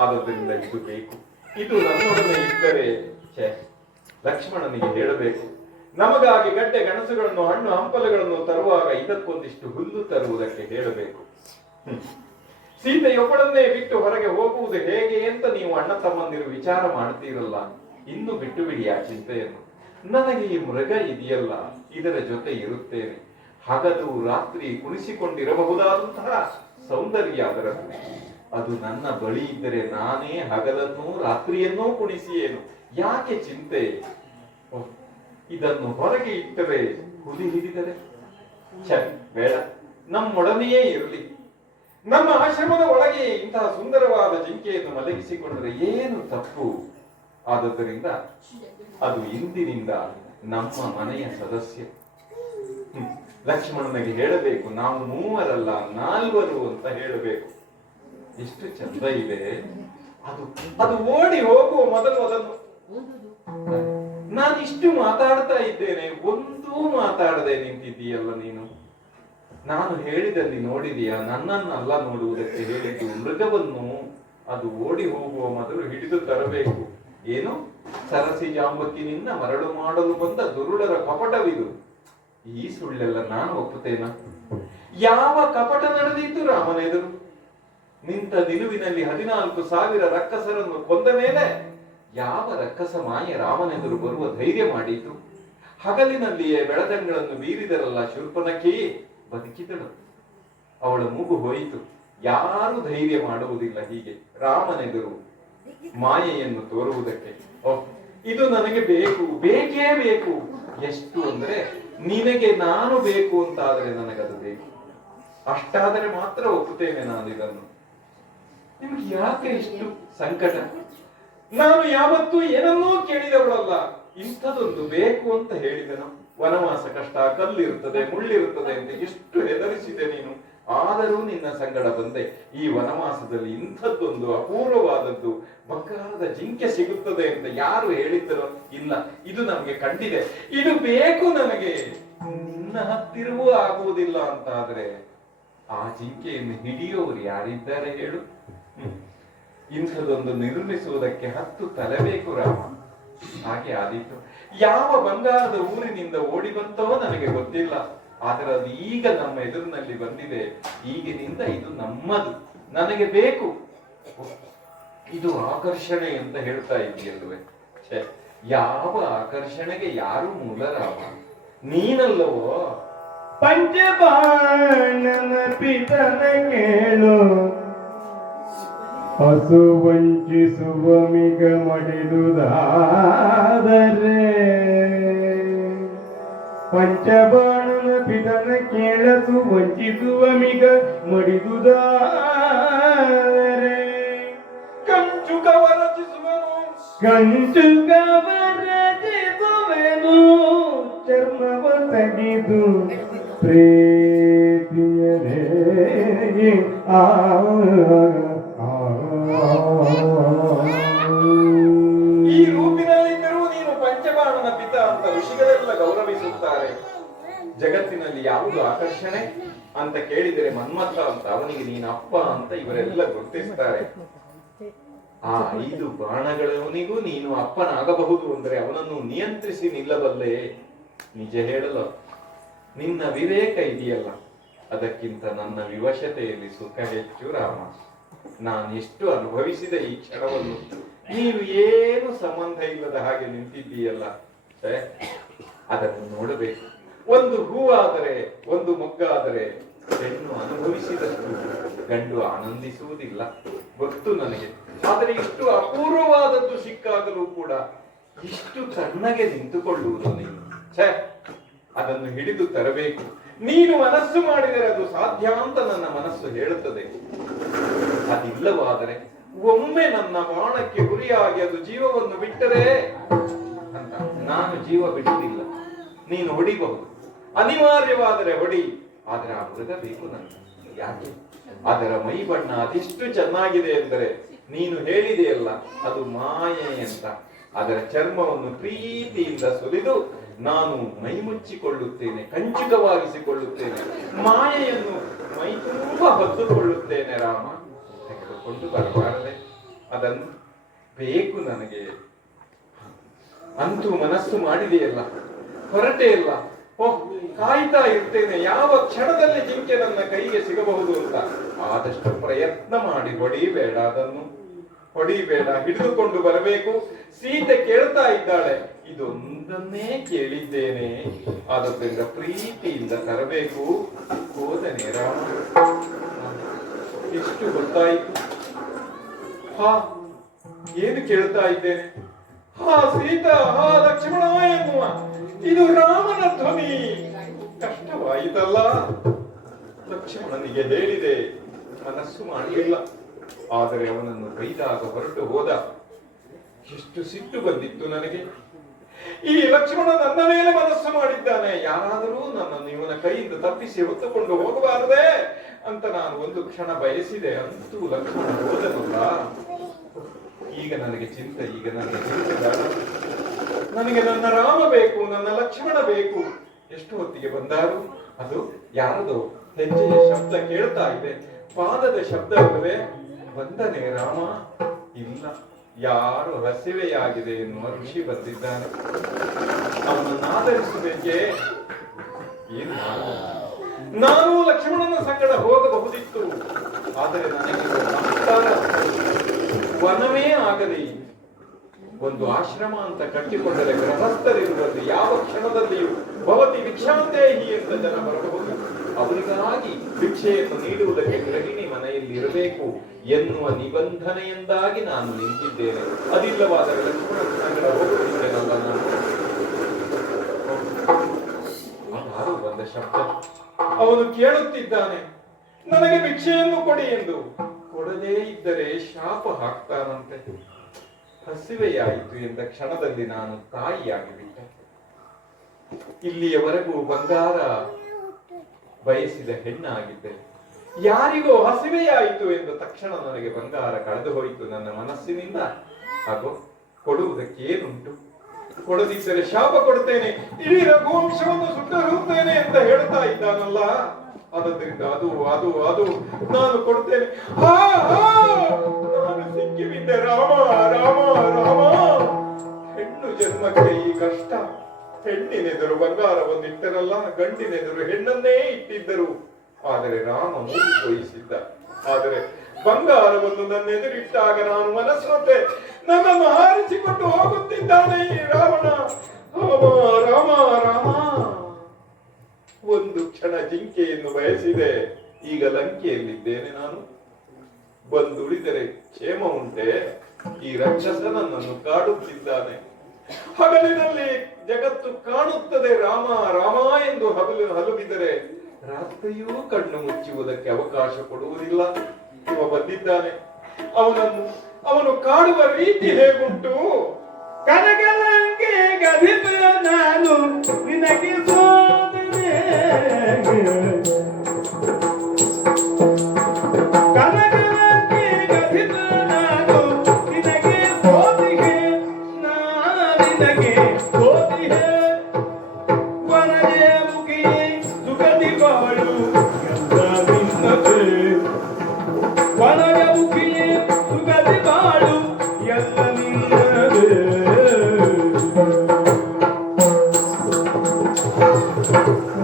ಆದ್ದರಿಂದ ಇದು ಬೇಕು. ಇದು ನನ್ನೊಡನೆ ಇದ್ದರೆ ಲಕ್ಷ್ಮಣನಿಗೆ ಹೇಳಬೇಕು, ನಮಗಾಗಿ ಗಡ್ಡೆ ಗೆಣಸುಗಳನ್ನು, ಹಣ್ಣು ಹಂಪಲುಗಳನ್ನು ತರುವಾಗ ಇದಕ್ಕೊಂದಿಷ್ಟು ಹುಲ್ಲು ತರುವುದಕ್ಕೆ ಹೇಳಬೇಕು. ಸೀತೆಯೊಬ್ಬಳನ್ನೇ ಬಿಟ್ಟು ಹೊರಗೆ ಹೋಗುವುದು ಹೇಗೆ ಅಂತ ನೀವು ಅಣ್ಣ ತಮ್ಮಂದಿರು ವಿಚಾರ ಮಾಡ್ತೀರಲ್ಲ, ಇನ್ನು ಬಿಟ್ಟು ಬಿಡಿ ಆ ಚಿಂತೆಯನ್ನು. ನನಗೆ ಈ ಮೃಗ ಇದೆಯಲ್ಲ, ಇದರ ಜೊತೆ ಇರುತ್ತೇನೆ. ಹಗಲು ರಾತ್ರಿ ಕುಣಿಸಿಕೊಂಡಿರಬಹುದಾದಂತಹ ಸೌಂದರ್ಯ ಅದರದ್ದು. ಅದು ನನ್ನ ಬಳಿ ಇದ್ದರೆ ನಾನೇ ಹಗಲನ್ನೂ ರಾತ್ರಿಯನ್ನೂ ಕುಣಿಸಿಯೇನು. ಯಾಕೆ ಚಿಂತೆ? ಇದನ್ನು ಹೊರಗೆ ಇಟ್ಟರೆ ಹುಲಿ ಹಿಡಿದರೆ ಬೇಡ, ನಮ್ಮೊಡನೆಯೇ ಇರಲಿ. ನಮ್ಮ ಆಶ್ರಮದ ಒಳಗೆ ಇಂತಹ ಸುಂದರವಾದ ಜಿಂಕೆಯನ್ನು ಮಲಗಿಸಿಕೊಂಡರೆ ಏನು ತಪ್ಪು? ಆದುದರಿಂದ ಅದು ಇಂದಿನಿಂದ ನಮ್ಮ ಮನೆಯ ಸದಸ್ಯ. ಲಕ್ಷ್ಮಣನಿಗೆ ಹೇಳಬೇಕು, ನಾವು ಮೂವರಲ್ಲ 4 ಅಂತ ಹೇಳಬೇಕು. ಎಷ್ಟು ಚಂದ ಇದೆ ಅದು. ಅದು ಓಡಿ ಹೋಗುವ ಮೊದಲು ಅದನ್ನು ನಾನಿಷ್ಟು ಮಾತಾಡ್ತಾ ಇದ್ದೇನೆ, ಒಂದೂ ಮಾತಾಡದೆ ನಿಂತಿದ್ದೀಯಲ್ಲ ನೀನು. ನಾನು ಹೇಳಿದಲ್ಲಿ ನೋಡಿದೆಯಾ? ನನ್ನನ್ನಲ್ಲ ನೋಡುವುದಕ್ಕೆ ಹೇಳಿದ್ದು, ಮೃಗವನ್ನು ಅದು ಓಡಿ ಹೋಗುವ ಮೊದಲು ಹಿಡಿದು ತರಬೇಕು. ಏನು? ಸರಸಿ ಜಾಂಬಕ್ಕಿನಿಂದ ಮರಳು ಮಾಡಲು ಬಂದ ದುರುಳರ ಕಪಟವಿದು. ಈ ಸುಳ್ಳೆಲ್ಲ ನಾನು ಒಪ್ಪುತ್ತೇನ? ಯಾವ ಕಪಟ ನಡೆದಿತ್ತು ರಾಮನೆದುರು? ನಿಂತ ನಿಲುವಿನಲ್ಲಿ 14,000 ರಕ್ಕಸರನ್ನು ಕೊಂದ ಮೇಲೆ ಯಾವ ರಕ್ಕಸ ಮಾಯ ರಾಮನೆದುರು ಬರುವ ಧೈರ್ಯ ಮಾಡಿತು? ಹಗಲಿನಲ್ಲಿಯೇ ಬೆಳದಂಗಳನ್ನು ಬೀರಿದರಲ್ಲ ಶೂರ್ಪನಖಿಯೇ, ಬದುಕಿದಳು. ಅವಳ ಮೂಗು ಹೋಯಿತು. ಯಾರು ಧೈರ್ಯ ಮಾಡುವುದಿಲ್ಲ ಹೀಗೆ ರಾಮನೆದುರು ಮಾಯೆಯನ್ನು ತೋರುವುದಕ್ಕೆ. ಓಹ್, ಇದು ನನಗೆ ಬೇಕು, ಬೇಕೇ ಬೇಕು. ಎಷ್ಟು ಅಂದ್ರೆ, ನಿನಗೆ ನಾನು ಬೇಕು ಅಂತಾದರೆ ನನಗದು ಬೇಕು. ಅಷ್ಟಾದರೆ ಮಾತ್ರ ಒಪ್ಪುತ್ತೇನೆ ನಾನು ಇದನ್ನು. ನಿಮ್ಗೆ ಯಾಕೆ ಇಷ್ಟು ಸಂಕಟ? ನಾನು ಯಾವತ್ತೂ ಏನನ್ನೂ ಕೇಳಿದವಳಲ್ಲ. ಇಂಥದೊಂದು ಬೇಕು ಅಂತ ಹೇಳಿದನು. ವನವಾಸ ಕಷ್ಟ, ಕಲ್ಲಿರುತ್ತದೆ, ಮುಳ್ಳಿರುತ್ತದೆ ಅಂತ ಎಷ್ಟು ಹೆದರಿಸಿದೆ ನೀನು. ಆದರೂ ನಿನ್ನ ಸಂಗಡ ಬಂದೆ. ಈ ವನವಾಸದಲ್ಲಿ ಇಂಥದ್ದೊಂದು ಅಪೂರ್ವವಾದದ್ದು ಬಂಗಾರದ ಜಿಂಕೆ ಸಿಗುತ್ತದೆ ಅಂತ ಯಾರು ಹೇಳಿದ್ದರೋ? ಇಲ್ಲ, ಇದು ನಮಗೆ ಕಂಡಿದೆ, ಇದು ಬೇಕು ನನಗೆ. ನಿನ್ನ ಹತ್ತಿರವೂ ಆಗುವುದಿಲ್ಲ ಅಂತ ಆದ್ರೆ ಆ ಜಿಂಕೆಯನ್ನು ಹಿಡಿಯೋರು ಯಾರಿದ್ದಾರೆ ಹೇಳು? ಇಂಥದೊಂದು ನಿರ್ಮಿಸುವುದಕ್ಕೆ 10 ತಲೆ ಬೇಕು ರಾಮ. ಹಾಗೆ ಆದೀತು. ಯಾವ ಬಂಗಾರದ ಊರಿನಿಂದ ಓಡಿ ಬಂತೋ ನನಗೆ ಗೊತ್ತಿಲ್ಲ. ಆದರೆ ಅದು ಈಗ ನಮ್ಮ ಎದುರಿನಲ್ಲಿ ಬಂದಿದೆ. ಈಗಿನಿಂದ ಇದು ನಮ್ಮದು, ನನಗೆ ಬೇಕು. ಇದು ಆಕರ್ಷಣೆ ಅಂತ ಹೇಳ್ತಾ ಇದೆಯಲ್ವೇ? ಯಾವ ಆಕರ್ಷಣೆಗೆ ಯಾರು ಮೂಲ ರಾಮ? ನೀನಲ್ಲವೋ? ಪಂಚಬಾಣನ ಪಿತನ ಕೇಳು, ಹಸು ವಂಚಿಸುವ ಮಿಗ ಮಡಿದುದಾದರೆ. ಪಂಚಬಾಣನ ಪಿತನ ಕೇಳಸು ವಂಚಿಸುವ ಮಿಗ ಮಡಿದುದಾದರೆ. ಕಂಚುಕವ ರಚಿಸುವನು, ಕಂಚುಕವ ರಚಿಸುವೆನು, ಚರ್ಮವ ತೆಗೆದು ಪ್ರೀತಿಯರೇ. ಈ ರೂಪಿನಲ್ಲಿದ್ದರೂ ನೀನು ಪಂಚಬಾಣನ ಪಿತ ಅಂತ ಋಷಿಗಳೆಲ್ಲ ಗೌರವಿಸುತ್ತಾರೆ. ಜಗತ್ತಿನಲ್ಲಿ ಯಾವುದು ಆಕರ್ಷಣೆ ಅಂತ ಕೇಳಿದರೆ ಮನ್ಮಥ ಅಂತ, ಅವನಿಗೆ ನೀನು ಅಪ್ಪ ಅಂತ ಇವರೆಲ್ಲ ಗುರುತಿಸ್ತಾರೆ. ಆ 5 ಬಾಣಗಳವನಿಗೂ ನೀನು ಅಪ್ಪನಾಗಬಹುದು ಅಂದ್ರೆ ಅವನನ್ನು ನಿಯಂತ್ರಿಸಿ ನಿಲ್ಲಬಲ್ಲೆ? ನಿಜ ಹೇಳಲು ನಿನ್ನ ವಿವೇಕ ಇದೆಯಲ್ಲ, ಅದಕ್ಕಿಂತ ನನ್ನ ವಿವಶತೆಯಲ್ಲಿ ಸುಖ ಹೆಚ್ಚು ರಾಮ. ನಾನು ಎಷ್ಟು ಅನುಭವಿಸಿದ ಈ ಕ್ಷಣವನ್ನು. ನೀನು ಏನು ಸಂಬಂಧ ಇಲ್ಲದ ಹಾಗೆ ನಿಂತಿದ್ದೀಯಲ್ಲ, ಅದನ್ನು ನೋಡಬೇಕು. ಒಂದು ಹೂವಾದರೆ, ಒಂದು ಮೊಗ್ಗಾದರೆ ಹೆಣ್ಣು ಅನುಭವಿಸಿದಷ್ಟು ಗಂಡು ಆನಂದಿಸುವುದಿಲ್ಲ, ಗೊತ್ತು ನನಗೆ. ಆದರೆ ಇಷ್ಟು ಅಪೂರ್ವವಾದದ್ದು ಸಿಕ್ಕಾಗಲೂ ಕೂಡ ಇಷ್ಟು ತಣ್ಣಗೆ ನಿಂತುಕೊಳ್ಳುವುದು ನೀನು. ಅದನ್ನು ಹಿಡಿದು ತರಬೇಕು. ನೀನು ಮನಸ್ಸು ಮಾಡಿದರೆ ಅದು ಸಾಧ್ಯ ಅಂತ ನನ್ನ ಮನಸ್ಸು ಹೇಳುತ್ತದೆ. ಅದಿಲ್ಲವಾದರೆ ಒಮ್ಮೆ ನನ್ನ ಬಾಣಕ್ಕೆ ಗುರಿಯಾಗಿ ಅದು ಜೀವವನ್ನು ಬಿಟ್ಟರೆ ಅಂತ. ನಾನು ಜೀವ ಬಿಡುವುದಿಲ್ಲ. ನೀನು ಹೊಡಿಬಹುದು, ಅನಿವಾರ್ಯವಾದರೆ ಹೊಡಿ. ಆದ್ರೆ ಆ ಮೃಗ ಬೇಕು ನನಗೆ. ಯಾಕೆ? ಅದರ ಮೈ ಬಣ್ಣ ಅದೆಷ್ಟು ಚೆನ್ನಾಗಿದೆ ಎಂದರೆ, ನೀನು ಹೇಳಿದೆಯಲ್ಲ ಅದು ಮಾಯೆ ಅಂತ. ಅದರ ಚರ್ಮವನ್ನು ಪ್ರೀತಿಯಿಂದ ಸುಲಿದು ನಾನು ಮೈ ಮುಚ್ಚಿಕೊಳ್ಳುತ್ತೇನೆ, ಕಂಚುಕವಾಗಿಸಿಕೊಳ್ಳುತ್ತೇನೆ, ಮಾಯೆಯನ್ನು ಮೈ ತುಂಬ ಹೊತ್ತುಕೊಳ್ಳುತ್ತೇನೆ ರಾಮ. ತೆಗೆದುಕೊಂಡು ಬರಬಾರದೆ? ಅದನ್ನು ಬೇಕು ನನಗೆ. ಅಂತೂ ಮನಸ್ಸು ಮಾಡಿದೆಯಲ್ಲ, ಹೊರಟೇ ಇಲ್ಲ. ಓಹ್, ಕಾಯ್ತಾ ಇರ್ತೇನೆ ಯಾವ ಕ್ಷಣದಲ್ಲಿ ಜಿಂಕೆ ನನ್ನ ಕೈಗೆ ಸಿಗಬಹುದು ಅಂತ. ಆದಷ್ಟು ಪ್ರಯತ್ನ ಮಾಡಿ ಹೊಡಿಬೇಡ, ಅದನ್ನು ಹೊಡಿಬೇಡ, ಹಿಡಿದುಕೊಂಡು ಬರಬೇಕು. ಸೀತೆ ಕೇಳ್ತಾ ಇದ್ದಾಳೆ, ಇದೊಂದನ್ನೇ ಕೇಳಿದ್ದೇನೆ, ಆದ್ದರಿಂದ ಪ್ರೀತಿಯಿಂದ ತರಬೇಕು. ಹೋದನೆ ರಾಮ. ಎಷ್ಟು ಗೊತ್ತಾಯಿತು? ಹಾ, ಏನು ಕೇಳ್ತಾ ಇದ್ದೇನೆ? ಹಾ ಸೀತಾ, ಹಾ ಲಕ್ಷ್ಮಣ ಎನ್ನುವ ಇದು ರಾಮನ ಧ್ವನಿ. ಕಷ್ಟವಾಯಿತಲ್ಲ. ಲಕ್ಷ್ಮಣನಿಗೆ ಹೇಳಿದೆ, ಮನಸ್ಸು ಮಾಡಲಿಲ್ಲ. ಆದರೆ ಅವನನ್ನು ಬೈದಾಗ ಹೊರಟು ಹೋದ. ಎಷ್ಟು ಸಿಟ್ಟು ಬಂದಿತ್ತು ನನಗೆ. ಈ ಲಕ್ಷ್ಮಣ ನನ್ನ ಮೇಲೆ ಮನಸ್ಸು ಮಾಡಿದ್ದಾನೆ, ಯಾರಾದರೂ ನನ್ನನ್ನು ಇವನ ಕೈಯಿಂದ ತಪ್ಪಿಸಿ ಹೊತ್ತುಕೊಂಡು ಹೋಗಬಾರದೆ ಅಂತ ನಾನು ಒಂದು ಕ್ಷಣ ಬಯಸಿದೆ. ಅಂತೂ ಲಕ್ಷ್ಮಣ ಹೋದನಲ್ಲ. ಈಗ ನನಗೆ ಚಿಂತೆ, ಈಗ ನನಗೆ ಚಿಂತೆ. ನನಗೆ ನನ್ನ ರಾಮ ಬೇಕು, ನನ್ನ ಲಕ್ಷ್ಮಣ ಬೇಕು. ಎಷ್ಟು ಹೊತ್ತಿಗೆ ಬಂದಾರು? ಅದು ಯಾರದೋ ಹೆಜ್ಜೆಯ ಶಬ್ದ ಕೇಳ್ತಾ ಇದೆ, ಪಾದದ ಶಬ್ದ ಅಲ್ಲವೇ? ಬಂದನೆ ರಾಮ? ಇಲ್ಲ, ಯಾರು ಹಸಿವೆಯಾಗಿದೆ ಎನ್ನುವ ಋಷಿ ಬಂದಿದ್ದಾನೆ. ಅವನನ್ನು ಆಧರಿಸಬೇಕೆ? ಏನು ಮಾಡುವ? ನಾನು ಲಕ್ಷ್ಮಣನ ಸಂಗಡ ಹೋಗಬಹುದಿತ್ತು, ಆದರೆ ನನಗೆ ವನವೇ ಆಗಲಿ. ಒಂದು ಆಶ್ರಮ ಅಂತ ಕಟ್ಟಿಕೊಂಡರೆ ಗೃಹಸ್ಥರಿರುವಲ್ಲಿ ಯಾವ ಕ್ಷಣದಲ್ಲಿಯೂ ಭವತಿ ಭಿಕ್ಷಾಂತೇಹಿ ಅಂತ ಜನ ಬರಬಹುದು. ಅವರಿಗಾಗಿ ಭಿಕ್ಷೆಯನ್ನು ನೀಡುವುದಕ್ಕೆ ಗೃಹಿಣಿ ಮನೆಯಲ್ಲಿ ಇರಬೇಕು ಎನ್ನುವ ನಿಬಂಧನೆಯಿಂದಾಗಿ ನಾನು ನಿಂತಿದ್ದೇನೆ. ಅದಿಲ್ಲವಾದರೆ ಲಕ್ಷ್ಮಣನ ಸಂಗಡ ಹೋಗುತ್ತಿದ್ದೇನಲ್ಲ ನಾನು. ಯಾರು ಬಂದ ಶಬ್ದ? ಅವನು ಕೇಳುತ್ತಿದ್ದಾನೆ, ನನಗೆ ಭಿಕ್ಷೆಯನ್ನು ಕೊಡಿ ಎಂದು. ಕೊಡದೇ ಇದ್ದರೆ ಶಾಪ ಹಾಕ್ತಾನಂತೆ. ಹಸಿವೆಯಾಯಿತು ಎಂದ ಕ್ಷಣದಲ್ಲಿ ನಾನು ತಾಯಿಯಾಗಿಬಿಟ್ಟೆ. ಇಲ್ಲಿಯವರೆಗೂ ಬಂಗಾರ ಬಯಸಿದ ಹೆಣ್ಣಾಗಿದ್ದೆ. ಯಾರಿಗೋ ಹಸಿವೆಯಾಯಿತು ಎಂದು ತಕ್ಷಣ ನನಗೆ ಬಂಗಾರ ಕಳೆದು ಹೋಯಿತು ನನ್ನ ಮನಸ್ಸಿನಿಂದ. ಹಾಗೂ ಕೊಡುವುದಕ್ಕೆ ಏನುಂಟು? ಕೊಡದಿದ್ದರೆ ಶಾಪ ಕೊಡ್ತೇನೆ, ಇಡೀ ರಘುವಂಶವನ್ನು ಸುಟ್ಟರುತ್ತೇನೆ ಅಂತ ಹೇಳ್ತಾ ಇದ್ದಾನಲ್ಲ. ಆದ್ದರಿಂದ ಅದು ಅದು ಅದು ನಾನು ಕೊಡ್ತೇನೆ. ನಾನು ಸಿಕ್ಕಿಬಿದ್ದೆ. ರಾಮ ರಾಮ ರಾಮ. ಹೆಣ್ಣು ಜನ್ಮಕ್ಕೆ ಈ ಕಷ್ಟ. ಹೆಣ್ಣಿನೆದುರು ಬಂಗಾರವನ್ನಿಟ್ಟರಲ್ಲ, ಗಂಡಿನೆದುರು ಹೆಣ್ಣನ್ನೇ ಇಟ್ಟಿದ್ದರು. ಆದರೆ ರಾಮ ಮೂಡಿಸಿದ್ದ. ಆದರೆ ಬಂಗಾರವನ್ನು ನನ್ನೆದುರಿಟ್ಟಾಗ ನಾನು ಮನಸ್ಸೊತ್ತೆ ನನ್ನನ್ನು ಹಾರಿಸಿಕೊಂಡು ಹೋಗುತ್ತಿದ್ದಾನೆ ಈ ರಾವಣ. ರಾಮ ರಾಮ ರಾಮ. ಒಂದು ಕ್ಷಣ ಜಿಂಕೆಯನ್ನು ಬಯಸಿದೆ, ಈಗ ಲಂಕೆಯಲ್ಲಿದ್ದೇನೆ ನಾನು. ಬಂದುಳಿದರೆ ಕ್ಷೇಮ ಉಂಟೆ? ಈ ರಾಕ್ಷಸ ನನ್ನನ್ನು ಕಾಡುತ್ತಿದ್ದಾನೆ. ಹಗಲಿನಲ್ಲಿ ಜಗತ್ತು ಕಾಣುತ್ತದೆ ರಾಮ ರಾಮ ಎಂದು ಹಲುಬಿದರೆ ರಾತ್ರಿಯೂ ಕಣ್ಣು ಮುಚ್ಚುವುದಕ್ಕೆ ಅವಕಾಶ ಕೊಡುವುದಿಲ್ಲ. ಇವ ಬಂದಿದ್ದಾನೆ. ಅವನು ಕಾಡುವ ರೀತಿ ಹೇಗುಂಟು? ಕನಕಲಂಕೆ ಗದಿತ ನಾನು ನಿನಗೆ ಸೋದನೆ. ಕನಕಲಂಕೆ ಗದಿತ ನಾನು ನಿನಗೆ ಸೋದಿಗೆ, ನಿನಗೆ ಸೋದಿಗೆ. ವನಜೆ ಮುಖಿ ಸುಗತಿ ಬಾಳು ಎಲ್ಲ ನಿನ್ನದೆ. ವನಜ ಮುಖಿ ಸುಗತಿ ಬಾಳು ಎಲ್ಲ ನಿನ್ನದೆ.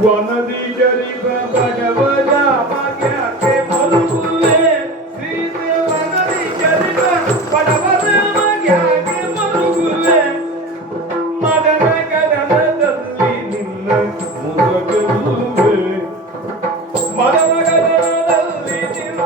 ವನದಿ ಗರಿಬ ಬಡವರ ಮಗ್ಯಾಕೆ ಮರುಗುವೆ. ಸೀತೆ ವನದಿ ಗರಿಬ ಬಡವರ ಮಗ್ಯಾಕೆ ಮರುಗುವೆ. ಮದನ ಗದನದಲ್ಲಿ ನಿನ್ನ ಮುದಗುವೆ. ಮದನ ಗದನದಲ್ಲಿ ನಿನ್ನ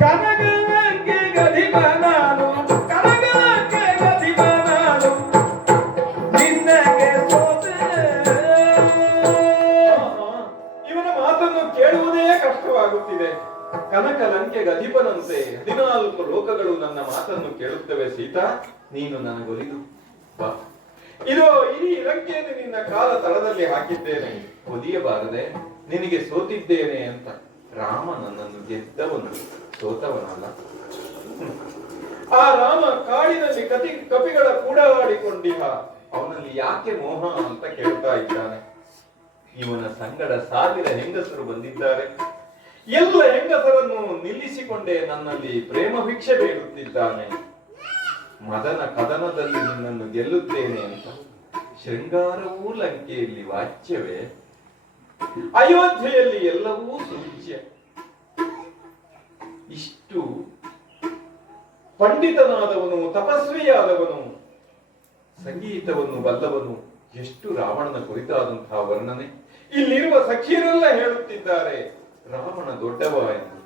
ಕನಕಲಂಕೆ ಗದಿಮ ನಾನು, ಕನಕಲಂಕೆ ಗದಿಮ ನಾನು ನಿನ್ನಗೆ ಸೋತೆ. ಇವನ ಮಾತನ್ನು ಕೇಳುವುದೇ ಕಷ್ಟವಾಗುತ್ತಿದೆ. ಕನಕಲಂಕೆ ಗದಿಪನಂತೆ 14 ಲೋಕಗಳು ನನ್ನ ಮಾತನ್ನು ಕೇಳುತ್ತವೆ. ಸೀತಾ, ನೀನು ನನಗೊಲಿದು ಬಾ. ಇದೋ ಇಡೀ ಲಂಕೆಯನ್ನು ನಿನ್ನ ಕಾಲ ತಳದಲ್ಲಿ ಹಾಕಿದ್ದೇನೆ. ಒಲಿಯಬಾರದೆ? ನಿನಗೆ ಸೋತಿದ್ದೇನೆ ಅಂತ. ರಾಮ ನನ್ನನ್ನು ಗೆದ್ದವನು, ಸೋತವನಲ್ಲ. ಆ ರಾಮ ಕಾಡಿನಲ್ಲಿ ಕಪಿಗಳ ಕೂಡಾಡಿಕೊಂಡಿಹ. ಅವನಲ್ಲಿ ಯಾಕೆ ಮೋಹ ಅಂತ ಕೇಳ್ತಾ ಇದ್ದಾನೆ. ಇವನ ಸಂಗಡ 1000 ಹೆಂಗಸರು ಬಂದಿದ್ದಾರೆ. ಎಲ್ಲ ಹೆಂಗಸರನ್ನು ನಿಲ್ಲಿಸಿಕೊಂಡೇ ನನ್ನಲ್ಲಿ ಪ್ರೇಮ ಭಿಕ್ಷೆ ಬೇಡುತ್ತಿದ್ದಾನೆ. ಮದನ ಕದನದಲ್ಲಿ ನಿನ್ನನ್ನು ಗೆಲ್ಲುತ್ತೇನೆ ಅಂತ. ಶೃಂಗಾರವೂ ಲಂಕೆಯಲ್ಲಿ ವಾಚ್ಯವೇ? ಅಯೋಧ್ಯೆಯಲ್ಲಿ ಎಲ್ಲವೂ ಸೂಚ್ಯ. ಇಷ್ಟು ಪಂಡಿತನಾದವನು, ತಪಸ್ವಿಯಾದವನು, ಸಂಗೀತವನ್ನು ಬಲ್ಲವನು, ಎಷ್ಟು ರಾವಣನ ಕುರಿತಾದಂತಹ ವರ್ಣನೆ. ಇಲ್ಲಿರುವ ಸಖಿಯರೆಲ್ಲ ಹೇಳುತ್ತಿದ್ದಾರೆ ರಾವಣ ದೊಡ್ಡವ ಎಂದು.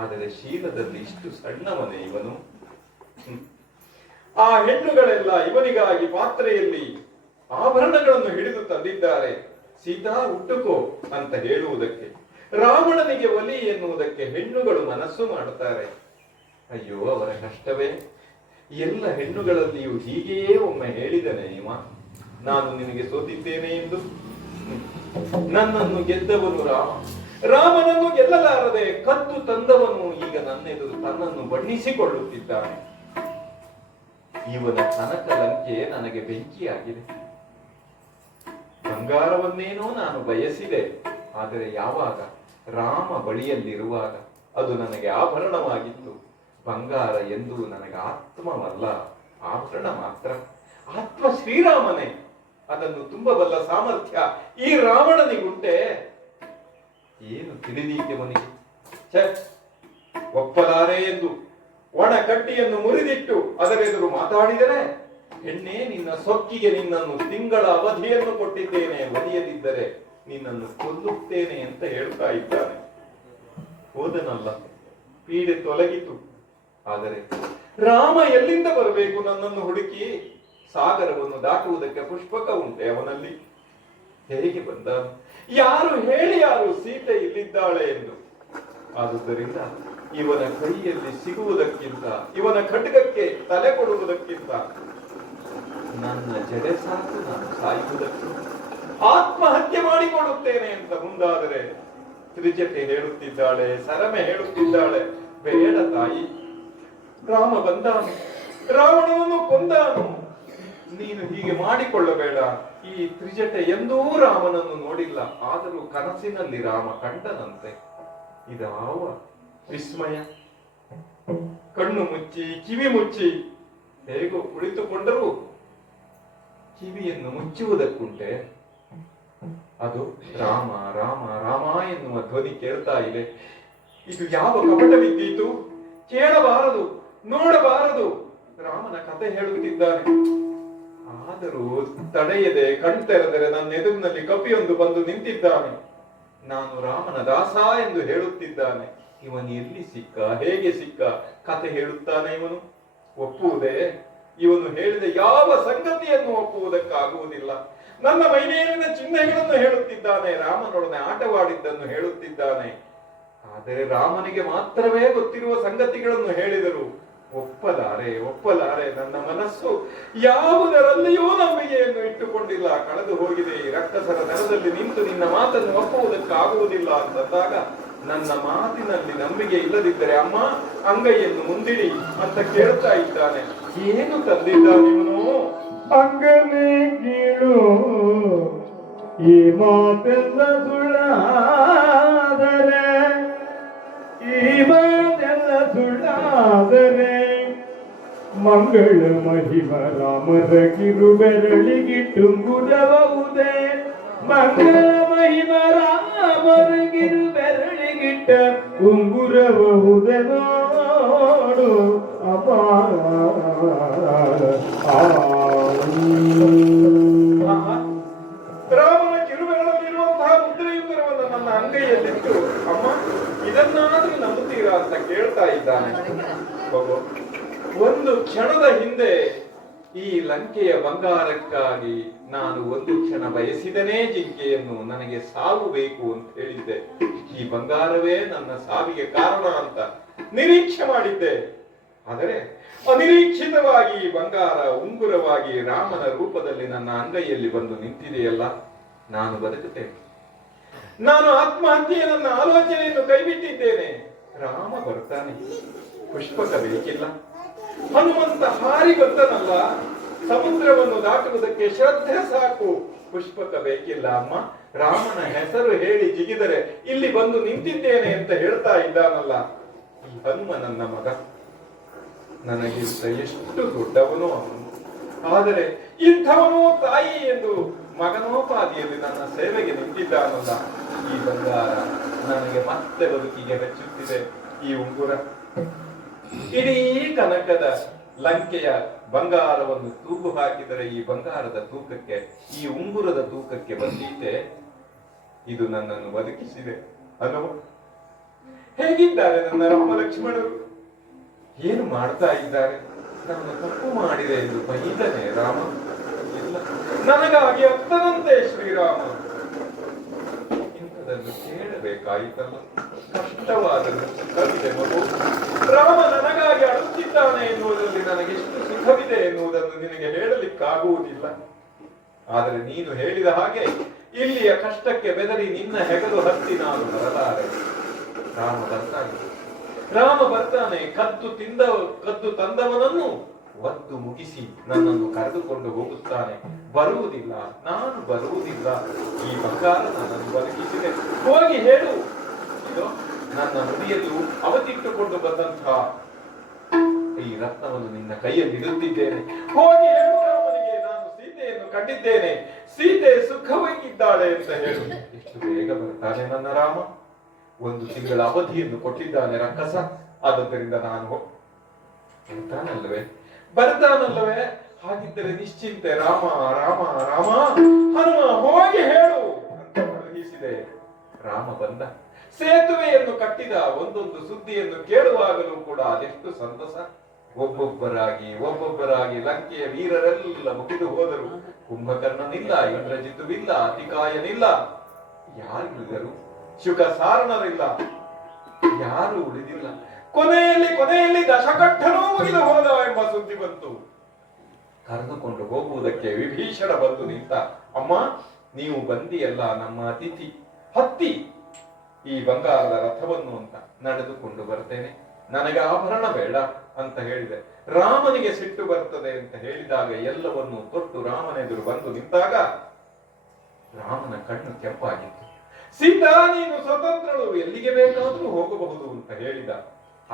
ಆದರೆ ಶೀಲದಲ್ಲಿ ಇಷ್ಟು ಸಣ್ಣವನೇ ಇವನು. ಆ ಹೆಣ್ಣುಗಳೆಲ್ಲ ಇವನಿಗಾಗಿ ಪಾತ್ರೆಯಲ್ಲಿ ಆಭರಣಗಳನ್ನು ಹಿಡಿದು ತಂದಿದ್ದಾರೆ. ಸೀತಾ ಉಟ್ಟುಕೋ ಅಂತ ಹೇಳುವುದಕ್ಕೆ, ರಾವಣನಿಗೆ ಒಲಿ ಎನ್ನುವುದಕ್ಕೆ ಹೆಣ್ಣುಗಳು ಮನಸ್ಸು ಮಾಡುತ್ತಾರೆ. ಅಯ್ಯೋ, ಅವರ ಕಷ್ಟವೇ. ಎಲ್ಲ ಹೆಣ್ಣುಗಳಲ್ಲಿಯೂ ಹೀಗೆಯೇ ಒಮ್ಮೆ ಹೇಳಿದನೆ ಇವ, ನಾನು ನಿನಗೆ ಸೋತಿದ್ದೇನೆ ಎಂದು. ನನ್ನನ್ನು ಗೆದ್ದವನು ರಾಮ. ರಾಮನನ್ನು ಗೆಲ್ಲಲಾರದೆ ಕದ್ದು ತಂದವನು ಈಗ ನನ್ನೆದುರು ತನ್ನನ್ನು ಬಣ್ಣಿಸಿಕೊಳ್ಳುತ್ತಿದ್ದಾನೆ. ಇವನ ಕನಕ ಲಂಕೆ ನನಗೆ ಬೆಂಕಿಯಾಗಿದೆ. ಬಂಗಾರವನ್ನೇನೋ ನಾನು ಬಯಸಿದೆ, ಆದರೆ ಯಾವಾಗ ರಾಮ ಬಳಿಯಲ್ಲಿರುವಾಗ ಅದು ನನಗೆ ಆಭರಣವಾಗಿತ್ತು. ಬಂಗಾರ ಎಂದು ನನಗೆ ಆತ್ಮವಲ್ಲ, ಆಭರಣ ಮಾತ್ರ. ಆತ್ಮ ಶ್ರೀರಾಮನೇ, ಅದನ್ನು ತುಂಬಬಲ್ಲ ಸಾಮರ್ಥ್ಯ ಈ ರಾವಣನಿಗುಂಟೆ. ಏನು ತಿಳಿದೀಕೆವನಿಗೆ? ಒಪ್ಪಲಾರೆ ಎಂದು ಒಣ ಕಟ್ಟಿಯನ್ನು ಮುರಿದಿಟ್ಟು ಅದರೆದುರು ಮಾತಾಡಿದರೆ, ಹೆಣ್ಣೆ ನಿನ್ನ ಸೊಕ್ಕಿಗೆ ನಿನ್ನನ್ನು ತಿಂಗಳ ಅವಧಿಯನ್ನು ಕೊಟ್ಟಿದ್ದೇನೆ, ಒಲಿಯದಿದ್ದರೆ ನಿನ್ನನ್ನು ಕೊಲ್ಲುತ್ತೇನೆ ಅಂತ ಹೇಳ್ತಾ ಇದ್ದಾನೆ. ಹೋದನಲ್ಲ, ಪೀಡೆ ತೊಲಗಿತು. ಆದರೆ ರಾಮ ಎಲ್ಲಿಂದ ಬರಬೇಕು ನನ್ನನ್ನು ಹುಡುಕಿ? ಸಾಗರವನ್ನು ದಾಟುವುದಕ್ಕೆ ಪುಷ್ಪಕ ಉಂಟೆ ಅವನಲ್ಲಿ? ಹೇಗೆ ಬಂದ? ಯಾರು ಹೇಳಿ ಯಾರು ಸೀತೆ ಇಲ್ಲಿದ್ದಾಳೆ ಎಂದು? ಆದುದರಿಂದ ಇವನ ಕೈಯಲ್ಲಿ ಸಿಗುವುದಕ್ಕಿಂತ, ಇವನ ಖಡ್ಗಕ್ಕೆ ತಲೆ ಕೊಡುವುದಕ್ಕಿಂತ ನನ್ನ ಜಡೆ ಸಾಕು ನಾನು ಸಾಯುವುದಕ್ಕೆ. ಆತ್ಮಹತ್ಯೆ ಮಾಡಿಕೊಳ್ಳುತ್ತೇನೆ ಅಂತ ಮುಂದಾದರೆ ತ್ರಿಜಟೆ ಹೇಳುತ್ತಿದ್ದಾಳೆ, ಸರಮೆ ಹೇಳುತ್ತಿದ್ದಾಳೆ, ಬೇಡ ತಾಯಿ, ರಾಮ ಬಂದಾನು, ರಾವಣನನ್ನು ಕೊಂದಾನು, ನೀನು ಹೀಗೆ ಮಾಡಿಕೊಳ್ಳಬೇಡ. ಈ ತ್ರಿಜಟೆ ಎಂದೂ ರಾಮನನ್ನು ನೋಡಿಲ್ಲ, ಆದರೂ ಕನಸಿನಲ್ಲಿ ರಾಮ ಕಂಡನಂತೆ. ಇದಾವ ವಿಸ್ಮಯ! ಕಣ್ಣು ಮುಚ್ಚಿ ಕಿವಿ ಮುಚ್ಚಿ ಹೇಗೋ ಕುಳಿತುಕೊಂಡರೂ ಕಿವಿಯನ್ನು ಮುಚ್ಚುವುದಕ್ಕುಂಟೆ? ಅದು ರಾಮ ರಾಮ ರಾಮ ಎನ್ನುವ ಧ್ವನಿ ಕೇಳ್ತಾ ಇದೆ. ಇದು ಯಾವ ಕಪಟವಿದ್ದೀತು? ಕೇಳಬಾರದು, ನೋಡಬಾರದು. ರಾಮನ ಕತೆ ಹೇಳುತ್ತಿದ್ದಾನೆ. ಆದರೂ ತಡೆಯದೆ ಕಣ್ತೆರೆದರೆ ನನ್ನ ಎದುರಿನಲ್ಲಿ ಕಪಿಯೊಂದು ಬಂದು ನಿಂತಿದ್ದಾನೆ. ನಾನು ರಾಮನ ದಾಸ ಎಂದು ಹೇಳುತ್ತಿದ್ದಾನೆ. ಇವನು ಎಲ್ಲಿ ಸಿಕ್ಕ, ಹೇಗೆ ಸಿಕ್ಕ? ಕತೆ ಹೇಳುತ್ತಾನೆ ಇವನು. ಒಪ್ಪುವುದೇ? ಇವನು ಹೇಳಿದ ಯಾವ ಸಂಗತಿಯನ್ನು ಒಪ್ಪುವುದಕ್ಕಾಗುವುದಿಲ್ಲ. ನನ್ನ ಮೈಮೇಲಿನ ಚಿಹ್ನೆಗಳನ್ನು ಹೇಳುತ್ತಿದ್ದಾನೆ, ರಾಮನೊಡನೆ ಆಟವಾಡಿದ್ದನ್ನು ಹೇಳುತ್ತಿದ್ದಾನೆ. ಆದರೆ ರಾಮನಿಗೆ ಮಾತ್ರವೇ ಗೊತ್ತಿರುವ ಸಂಗತಿಗಳನ್ನು ಹೇಳಿದರು. ಒಪ್ಪಲಾರೆ, ಒಪ್ಪಲಾರೆ. ನನ್ನ ಮನಸ್ಸು ಯಾವುದರಲ್ಲಿಯೂ ನಂಬಿಕೆಯನ್ನು ಇಟ್ಟುಕೊಂಡಿಲ್ಲ, ಕಳೆದು ಹೋಗಿದೆ. ಈ ರಕ್ಕಸರ ನೆಲದಲ್ಲಿ ನಿಂತು ನಿನ್ನ ಮಾತನ್ನು ಒಪ್ಪುವುದಕ್ಕಾಗುವುದಿಲ್ಲ ಅಂತಂದಾಗ ನನ್ನ ಮಾತಿನಲ್ಲಿ ನಂಬಿಕೆ ಇಲ್ಲದಿದ್ದರೆ ಅಮ್ಮ ಅಂಗೈಯನ್ನು ಮುಂದಿಡಿ ಅಂತ ಕೇಳ್ತಾ ಇದ್ದಾನೆ. ಏನು ತಂದಿದ್ದಾನೆ ಇವನು? ಅಂಗನೇ ಕೀಳು, ಈ ಮಾತೆಲ್ಲ ಸುಳ್ಳಾದರೆ, ಈ ಮಾತೆಲ್ಲ ಸುಳ್ಳಾದರೆ, ಮಂಗಳ ಮಹಿಮ ರಾಮರ ಕಿರು ಬೆರಳಿಗಿಟ್ಟು ಗುರವುದೇ. ಮಂಗಳ ಮಹಿಮ ರಾಮರ ಕಿರು ಬೆರಳಿಗಿಟ್ಟ ಉಂಗುರಬಹುದೇ ನೋಡು ಅಪಾರ. ರಾಮನ ಕಿರುಬೆರಳಲ್ಲಿರುವಂತಹ ಮುದ್ರೆಯುತ್ತರವನ್ನು ನನ್ನ ಅಂಗೈಯಲ್ಲಿಟ್ಟು ಅಮ್ಮ ಇದನ್ನಾದ್ರೂ ನಂಬುತ್ತೀರಾ ಅಂತ ಕೇಳ್ತಾ ಇದ್ದಾನೆ. ಒಂದು ಕ್ಷಣದ ಹಿಂದೆ ಈ ಲಂಕೆಯ ಬಂಗಾರಕ್ಕಾಗಿ ನಾನು ಒಂದು ಕ್ಷಣ ಬಯಸಿದನೇ ಜಿಂಕೆಯನ್ನು, ನನಗೆ ಸಾವು ಬೇಕು ಅಂತ ಹೇಳಿದ್ದೆ. ಈ ಬಂಗಾರವೇ ನನ್ನ ಸಾವಿಗೆ ಕಾರಣ ಅಂತ ನಿರೀಕ್ಷೆ ಮಾಡಿದ್ದೆ. ಆದರೆ ಅನಿರೀಕ್ಷಿತವಾಗಿ ಈ ಬಂಗಾರ ಉಂಗುರವಾಗಿ ರಾಮನ ರೂಪದಲ್ಲಿ ನನ್ನ ಅಂಗೈಯಲ್ಲಿ ಬಂದು ನಿಂತಿದೆಯಲ್ಲ, ನಾನು ಬದುಕುತ್ತೇನೆ. ನಾನು ಆತ್ಮಹತ್ಯೆ ನನ್ನ ಆಲೋಚನೆಯನ್ನು ಕೈಬಿಟ್ಟಿದ್ದೇನೆ. ರಾಮ ಬರ್ತಾನೆ, ಪುಷ್ಪಕ ಬೇಕಿಲ್ಲ. ಹನುಮಂತ ಹಾರಿ ಬಂದನಲ್ಲ, ಸಮುದ್ರವನ್ನು ದಾಟುವುದಕ್ಕೆ ಶ್ರದ್ಧೆ ಸಾಕು, ಪುಷ್ಪಕ ಬೇಕಿಲ್ಲ. ಅಮ್ಮ ರಾಮನ ಹೆಸರು ಹೇಳಿ ಜಿಗಿದರೆ ಇಲ್ಲಿ ಬಂದು ನಿಂತಿದ್ದೇನೆ ಅಂತ ಹೇಳ್ತಾ ಇದ್ದಾನಲ್ಲ, ಈ ಹನುಮ ನನ್ನ ಮಗ, ನನಗಿಂತ ಎಷ್ಟು ದೊಡ್ಡವನು ಅವನು. ಆದರೆ ಇಂಥವನು ತಾಯಿ ಎಂದು ಮಗನೋಪಾದಿಯಲ್ಲಿ ನನ್ನ ಸೇವೆಗೆ ನಿಂತಿದ್ದಾನಲ್ಲ. ಈ ಬಂಗಾರ ನನಗೆ ಮತ್ತೆ ಬದುಕಿಗೆ ಹಚ್ಚುತ್ತಿದೆ. ಈ ಉಂಗುರ ಇಡೀ ಕನಕದ ಲಂಕೆಯ ಬಂಗಾರವನ್ನು ತೂಗು ಹಾಕಿದರೆ ಈ ಬಂಗಾರದ ತೂಕಕ್ಕೆ, ಈ ಉಂಗುರದ ತೂಕಕ್ಕೆ ಬಂದೀತೆ. ಇದು ನನ್ನನ್ನು ಬದುಕಿಸಿದೆ. ಅನುಭವ ಹೇಗಿದ್ದಾರೆ ನನ್ನ ರಾಮ ಲಕ್ಷ್ಮಣರು? ಏನು ಮಾಡ್ತಾ ಇದ್ದಾರೆ? ನಾನು ತಪ್ಪು ಮಾಡಿದೆ ಎಂದು ಬೈದನೆ ರಾಮ? ಇಲ್ಲ, ನನಗಾಗಿ ಅತ್ತನಂತೆ ಶ್ರೀರಾಮ. ಇಂಥದನ್ನು ಕೇಳಬೇಕಾಯಿತಲ್ಲ, ಕಷ್ಟವಾದರೂ ಸುಖವಿದೆ ಮಗು. ರಾಮ ನನಗಾಗಿ ಅಳುತ್ತಿದ್ದಾನೆ ಎನ್ನುವುದರಲ್ಲಿ ನನಗೆಷ್ಟು ಸುಖವಿದೆ ಎನ್ನುವುದನ್ನು ನಿನಗೆ ಹೇಳಲಿಕ್ಕಾಗುವುದಿಲ್ಲ. ಆದರೆ ನೀನು ಹೇಳಿದ ಹಾಗೆ ಇಲ್ಲಿಯ ಕಷ್ಟಕ್ಕೆ ಬೆದರಿ ನಿನ್ನ ಹೆಗಲು ಹತ್ತಿ ನಾನು ಬರಲಾರೆ. ರಾಮ ಬರ್ತಾನೆ, ರಾಮ ಬರ್ತಾನೆ. ಕದ್ದು ತಂದವನನ್ನು ಒದ್ದು ಮುಗಿಸಿ ನನ್ನನ್ನು ಕರೆದುಕೊಂಡು ಹೋಗುತ್ತಾನೆ. ಬರುವುದಿಲ್ಲ, ನಾನು ಬರುವುದಿಲ್ಲ. ಈ ಬಂಗಾರ ನನ್ನನ್ನು ಬದುಕಿಸಿದೆ. ಹೋಗಿ ಹೇಳು, ಇದು ನನ್ನ ನುಡಿಯಲ್ಲೂ ಅವತಿಟ್ಟುಕೊಂಡು ಬಂದಂತಹ ಈ ರತ್ನವನ್ನು ನಿನ್ನ ಕೈಯಲ್ಲಿ ಇಡುತ್ತಿದ್ದೇನೆ. ಹೋಗಿ ಹೇಳು ರಾಮನಿಗೆ, ನಾನು ಸೀತೆಯನ್ನು ಕಂಡಿದ್ದೇನೆ, ಸೀತೆ ಸುಖವಾಗಿದ್ದಾಳೆ ಅಂತ ಹೇಳು. ಎಷ್ಟು ಬೇಗ ಬರ್ತಾನೆ ನನ್ನ ರಾಮ. 1 ತಿಂಗಳ ಅವಧಿಯನ್ನು ಕೊಟ್ಟಿದ್ದಾನೆ ರಕ್ಕಸ. ಆದ್ದರಿಂದ ನಾನು ಬರ್ತಾನಲ್ಲವೇ? ಹಾಗಿದ್ದರೆ ನಿಶ್ಚಿಂತೆ. ರಾಮ ರಾಮ ರಾಮ, ಹನುಮ ಹೋಗಿ ಹೇಳು ಅಂತ ಕಳುಹಿಸಿದೆ. ರಾಮ ಬಂದ. ಸೇತುವೆಯನ್ನು ಕಟ್ಟಿದ. ಒಂದೊಂದು ಸುದ್ದಿಯನ್ನು ಕೇಳುವಾಗಲೂ ಕೂಡ ಅದೆಷ್ಟು ಸಂತಸ. ಒಬ್ಬೊಬ್ಬರಾಗಿ ಲಂಕೆಯ ವೀರರೆಲ್ಲ ಮುಗಿದು ಹೋದರು. ಕುಂಭಕರ್ಣನಿಲ್ಲ, ಇಂದ್ರಜಿತುವಿಲ್ಲ, ಅತಿಕಾಯನಿಲ್ಲ. ಯಾರು ಉಳಿದರು? ಶುಕ ಸಾರಣರಿಲ್ಲ, ಯಾರು ಉಳಿದಿಲ್ಲ. ಕೊನೆಯಲ್ಲಿ ದಶಕಂಠನೂ ಮುಗಿದು ಹೋದ ಎಂಬ ಸುದ್ದಿ ಬಂತು. ಕರೆದುಕೊಂಡು ಹೋಗುವುದಕ್ಕೆ ವಿಭೀಷಣ ಬಂದು ನಿಂತ. ಅಮ್ಮ, ನೀವು ಬಂದಿಯಲ್ಲ ನಮ್ಮ ಅತಿಥಿ, ಹತ್ತಿ ಈ ಬಂಗಾರದ ರಥವನ್ನು ಅಂತ. ನಡೆದುಕೊಂಡು ಬರ್ತೇನೆ, ನನಗೆ ಆಭರಣ ಬೇಡ ಅಂತ ಹೇಳಿದೆ. ರಾಮನಿಗೆ ಸಿಟ್ಟು ಬರ್ತದೆ ಅಂತ ಹೇಳಿದಾಗ ಎಲ್ಲವನ್ನು ತೊಟ್ಟು ರಾಮನೆದುರು ಬಂದು ನಿಂತಾಗ ರಾಮನ ಕಣ್ಣು ಕೆಂಪಾಗಿತ್ತು. ಸೀತಾ, ನೀನು ಸ್ವತಂತ್ರಳು, ಎಲ್ಲಿಗೆ ಬೇಕಾದರೂ ಹೋಗಬಹುದು ಅಂತ ಹೇಳಿದ.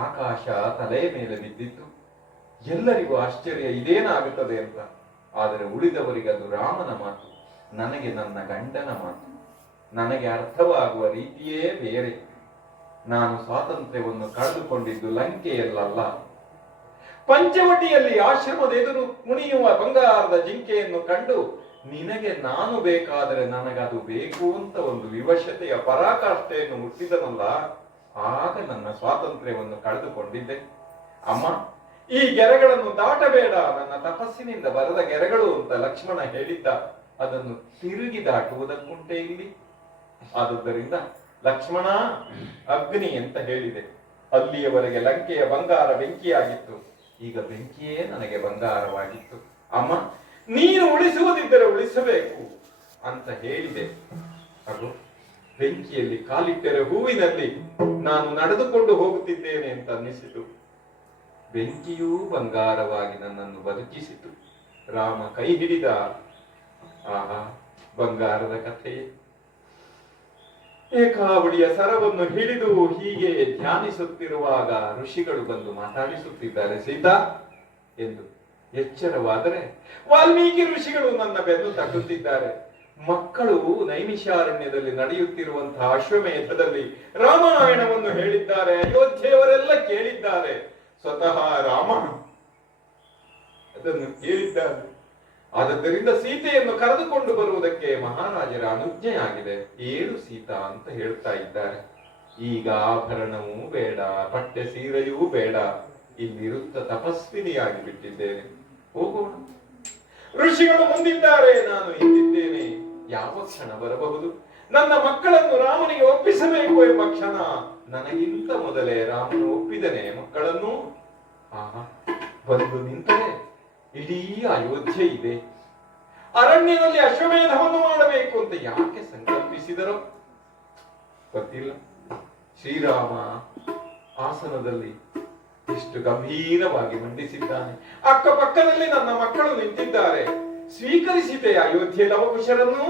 ಆಕಾಶ ತಲೆಯ ಮೇಲೆ ಬಿದ್ದಿತ್ತು. ಎಲ್ಲರಿಗೂ ಆಶ್ಚರ್ಯ, ಇದೇನಾಗುತ್ತದೆ ಅಂತ. ಆದರೆ ಉಳಿದವರಿಗೆ ಅದು ರಾಮನ ಮಾತು, ನನಗೆ ನನ್ನ ಗಂಡನ ಮಾತು. ನನಗೆ ಅರ್ಥವಾಗುವ ರೀತಿಯೇ ಬೇರೆ. ನಾನು ಸ್ವಾತಂತ್ರ್ಯವನ್ನು ಕಳೆದುಕೊಂಡಿದ್ದು ಲಂಕೆಯಲ್ಲ, ಪಂಚವಟಿಯಲ್ಲಿ ಆಶ್ರಮದ ಎದುರು ಕುಣಿಯುವ ಬಂಗಾರದ ಜಿಂಕೆಯನ್ನು ಕಂಡು ನಿನಗೆ ನಾನು ಬೇಕಾದರೆ ನನಗದು ಬೇಕು ಅಂತ ಒಂದು ವಿವಶತೆಯ ಪರಾಕಾಷ್ಠೆಯನ್ನು ಮುಟ್ಟಿದನಲ್ಲ, ಆಗ ನನ್ನ ಸ್ವಾತಂತ್ರ್ಯವನ್ನು ಕಳೆದುಕೊಂಡಿದ್ದೆ. ಅಮ್ಮ, ಈ ಗೆರೆಗಳನ್ನು ದಾಟಬೇಡ, ನನ್ನ ತಪಸ್ಸಿನಿಂದ ಬರದ ಗೆರೆಗಳು ಅಂತ ಲಕ್ಷ್ಮಣ ಹೇಳಿದ್ದ. ಅದನ್ನು ತಿರುಗಿ ದಾಟುವುದಕ್ಕುಂಟೆ ಇಲ್ಲಿ. ಆದುದರಿಂದ ಲಕ್ಷ್ಮಣ, ಅಗ್ನಿ ಅಂತ ಹೇಳಿದೆ. ಅಲ್ಲಿಯವರೆಗೆ ಲಂಕೆಯ ಬಂಗಾರ ಬೆಂಕಿಯಾಗಿತ್ತು, ಈಗ ಬೆಂಕಿಯೇ ನನಗೆ ಬಂಗಾರವಾಗಿತ್ತು. ಅಮ್ಮ, ನೀನು ಉಳಿಸುವುದಿದ್ದರೆ ಉಳಿಸಬೇಕು ಅಂತ ಹೇಳಿದೆ. ಅದು ಬೆಂಕಿಯಲ್ಲಿ ಕಾಲಿಟ್ಟರೆ ಹೂವಿನಲ್ಲಿ ನಾನು ನಡೆದುಕೊಂಡು ಹೋಗುತ್ತಿದ್ದೇನೆ ಅಂತ ಅನ್ನಿಸಿತು. ಬೆಂಕಿಯೂ ಬಂಗಾರವಾಗಿ ನನ್ನನ್ನು ಬದುಕಿಸಿತು. ರಾಮ ಕೈ ಹಿಡಿದ. ಆಹಾ, ಬಂಗಾರದ ಕಥೆಯೇ. ಏಕಾವಳಿಯ ಸರವನ್ನು ಹಿಡಿದು ಹೀಗೆ ಧ್ಯಾನಿಸುತ್ತಿರುವಾಗ ಋಷಿಗಳು ಬಂದು ಮಾತಾಡಿಸುತ್ತಿದ್ದಾರೆ ಸೀತಾ ಎಂದು. ಎಚ್ಚರವಾದರೆ ವಾಲ್ಮೀಕಿ ಋಷಿಗಳು ನನ್ನ ಬೆನ್ನು ತಟ್ಟುತ್ತಿದ್ದಾರೆ. ಮಕ್ಕಳು ನೈಮಿಷಾರಣ್ಯದಲ್ಲಿ ನಡೆಯುತ್ತಿರುವಂತಹ ಅಶ್ವಮೇಧದಲ್ಲಿ ರಾಮಾಯಣವನ್ನು ಹೇಳಿದ್ದಾರೆ. ಅಯೋಧ್ಯೆಯವರೆಲ್ಲ ಕೇಳಿದ್ದಾರೆ. ಸ್ವತಃ ರಾಮ ಅದನ್ನು ಕೇಳಿದ್ದಾರೆ. ಆದ್ದರಿಂದ ಸೀತೆಯನ್ನು ಕರೆದುಕೊಂಡು ಬರುವುದಕ್ಕೆ ಮಹಾರಾಜರ ಅನುಜ್ಞೆಯಾಗಿದೆ. ಏಳು ಸೀತಾ ಅಂತ ಹೇಳ್ತಾ ಇದ್ದಾರೆ. ಈಗ ಆಭರಣವೂ ಬೇಡ, ಪಟ್ಟೆ ಸೀರೆಯೂ ಬೇಡ, ಇಲ್ಲಿರುತ್ತ ತಪಸ್ವಿನಿಯಾಗಿ ಬಿಟ್ಟಿದ್ದೇನೆ, ಹೋಗೋಣ. ಋಷಿಗಳು ಮುಂದಿದ್ದಾರೆ, ನಾನು ಹಿಂದಿದ್ದೇನೆ. ಯಾವ ಕ್ಷಣ ಬರಬಹುದು? ನನ್ನ ಮಕ್ಕಳನ್ನು ರಾಮನಿಗೆ ಒಪ್ಪಿಸಬೇಕು ಎಂಬ ಕ್ಷಣ. ನನಗಿಂತ ಮೊದಲೇ ರಾಮನು ಒಪ್ಪಿದನೆ ಮಕ್ಕಳನ್ನು. ಆಹಾ, ಬಂದು ನಿಂತರೆ ಇಡೀ ಅಯೋಧ್ಯೆ ಇದೆ. ಅರಣ್ಯದಲ್ಲಿ ಅಶ್ವಮೇಧವನ್ನು ಮಾಡಬೇಕು ಅಂತ ಯಾಕೆ ಸಂಕಲ್ಪಿಸಿದರೋ ಗೊತ್ತಿಲ್ಲ. ಶ್ರೀರಾಮ ಆಸನದಲ್ಲಿ ಎಷ್ಟು ಗಂಭೀರವಾಗಿ ಮಂಡಿಸಿದ್ದಾನೆ. ಅಕ್ಕಪಕ್ಕದಲ್ಲಿ ನನ್ನ ಮಕ್ಕಳು ನಿಂತಿದ್ದಾರೆ. ಸ್ವೀಕರಿಸಿದೆ ಅಯೋಧ್ಯೆ ಲವಕುಶರನ್ನು.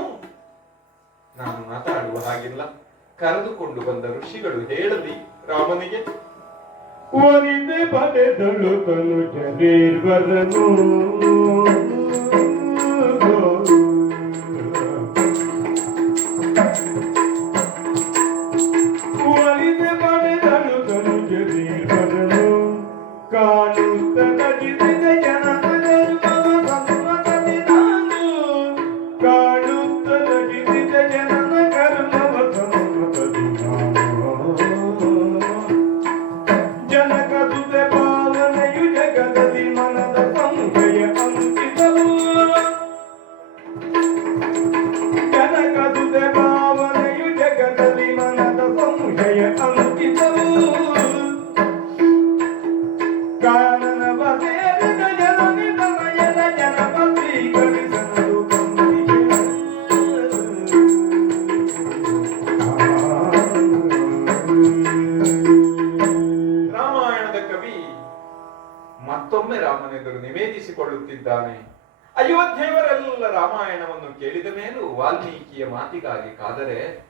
ನಾನು ಮಾತಾಡುವ ಹಾಗಿಲ್ಲ. ಕರೆದುಕೊಂಡು ಬಂದ ಋಷಿಗಳು ಹೇಳಲಿ ರಾಮನಿಗೆ. ಒಲಿದೆ ಪಡೆದಳು ತನು ಜನೇರ್ವರನು, ಒಲಿದೆ ಪಡೆದಳು ತನು ಜನೇರ್ವರನು, ಕಾಣುತ್ತ ನಟಿಸಿದ ಜನಪದ ಸಂಪದಲ್ಲಿ ನಾನು, ಕಾಣುತ್ತ ನಟಿಸಿದ ಜನನ ಕರ್ಮವ ಸಂಪದಲ್ಲಿ ನಾನು. ಜನಕದುತೆ ಭಾವನೆಯು ಜಗದಲ್ಲಿ ಮನದ ಸಂಶಯ ಅಂಕಿತವು, ಜನಕದುತೆ ಭಾವನೆಯು ಜಗದಲ್ಲಿ ಮನದ ಸಂಶಯ ಅಂಕಿತವು. ಕಾನನ ಬಸೇರಿದ ಜನನಿ ತನಯದ ಜನಪತಿ ಕಲಿಸನದು ರಾಮಾಯಣದ ಕವಿ ಮತ್ತೊಮ್ಮೆ ರಾಮನೆದುರು ಅಂದುಕೊಳ್ಳುತ್ತಿದ್ದಾನೆ. ಅಯೋಧ್ಯೆಯವರೆಲ್ಲ ರಾಮಾಯಣವನ್ನು ಕೇಳಿದ ಮೇಲೂ ವಾಲ್ಮೀಕಿಯ ಮಾತಿಗಾಗಿ ಕಾದರೆ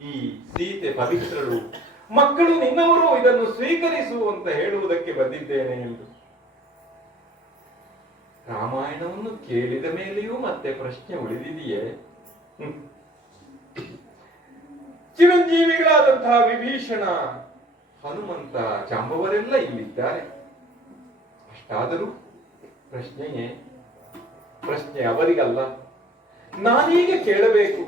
ಈ ಸೀತೆ ಪವಿತ್ರಳು, ಮಕ್ಕಳು ನಿನ್ನವರು, ಇದನ್ನು ಸ್ವೀಕರಿಸು ಅಂತ ಹೇಳುವುದಕ್ಕೆ ಬಂದಿದ್ದೇನೆ ಎಂದು. ರಾಮಾಯಣವನ್ನು ಕೇಳಿದ ಮೇಲೆಯೂ ಮತ್ತೆ ಪ್ರಶ್ನೆ ಉಳಿದಿದೆಯೇ? ಚಿರಂಜೀವಿಗಳಾದಂತಹ ವಿಭೀಷಣ, ಹನುಮಂತ, ಜಾಂಬವರೆಲ್ಲ ಇಲ್ಲಿದ್ದಾರೆ. ಅಷ್ಟಾದರೂ ಪ್ರಶ್ನೆ ಅವರಿಗಲ್ಲ, ನಾನೀಗ ಕೇಳಬೇಕು.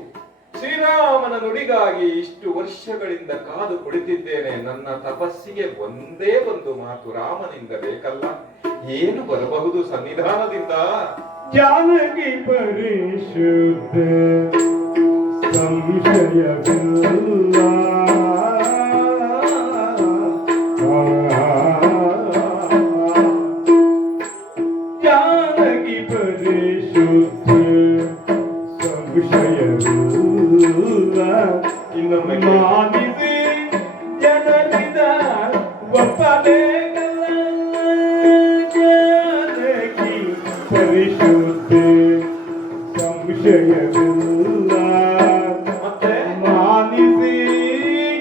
ಶ್ರೀರಾಮನ ನುಡಿಗಾಗಿ ಇಷ್ಟು ವರ್ಷಗಳಿಂದ ಕಾದು ಕುಳಿತಿದ್ದೇನೆ. ನನ್ನ ತಪಸ್ಸಿಗೆ ಒಂದೇ ಒಂದು ಮಾತು ರಾಮನಿಂದ ಬೇಕಲ್ಲ. ಏನು ಬರಬಹುದು ಸನ್ನಿಧಾನದಿಂದ? ಜಾನಕಿ ಪರಿಶುದ್ಧ ಸಂಶಯವಿಲ್ಲ, ಜಾನಕಿ ಪರಿಶುದ್ಧ ಸಂಶಯವಿಲ್ಲ. ಇನ್ನೊಮ್ಮೆ ಮಾನಿಸಿ ಜನನಿದ ಒಪ್ಪಬೇಕಲ್ಲ, ಜಾನಕಿ ಪರಿಶುದ್ಧ ಸಂಶಯವಿಲ್ಲ. ಮತ್ತೆ ಮಾನಿಸಿ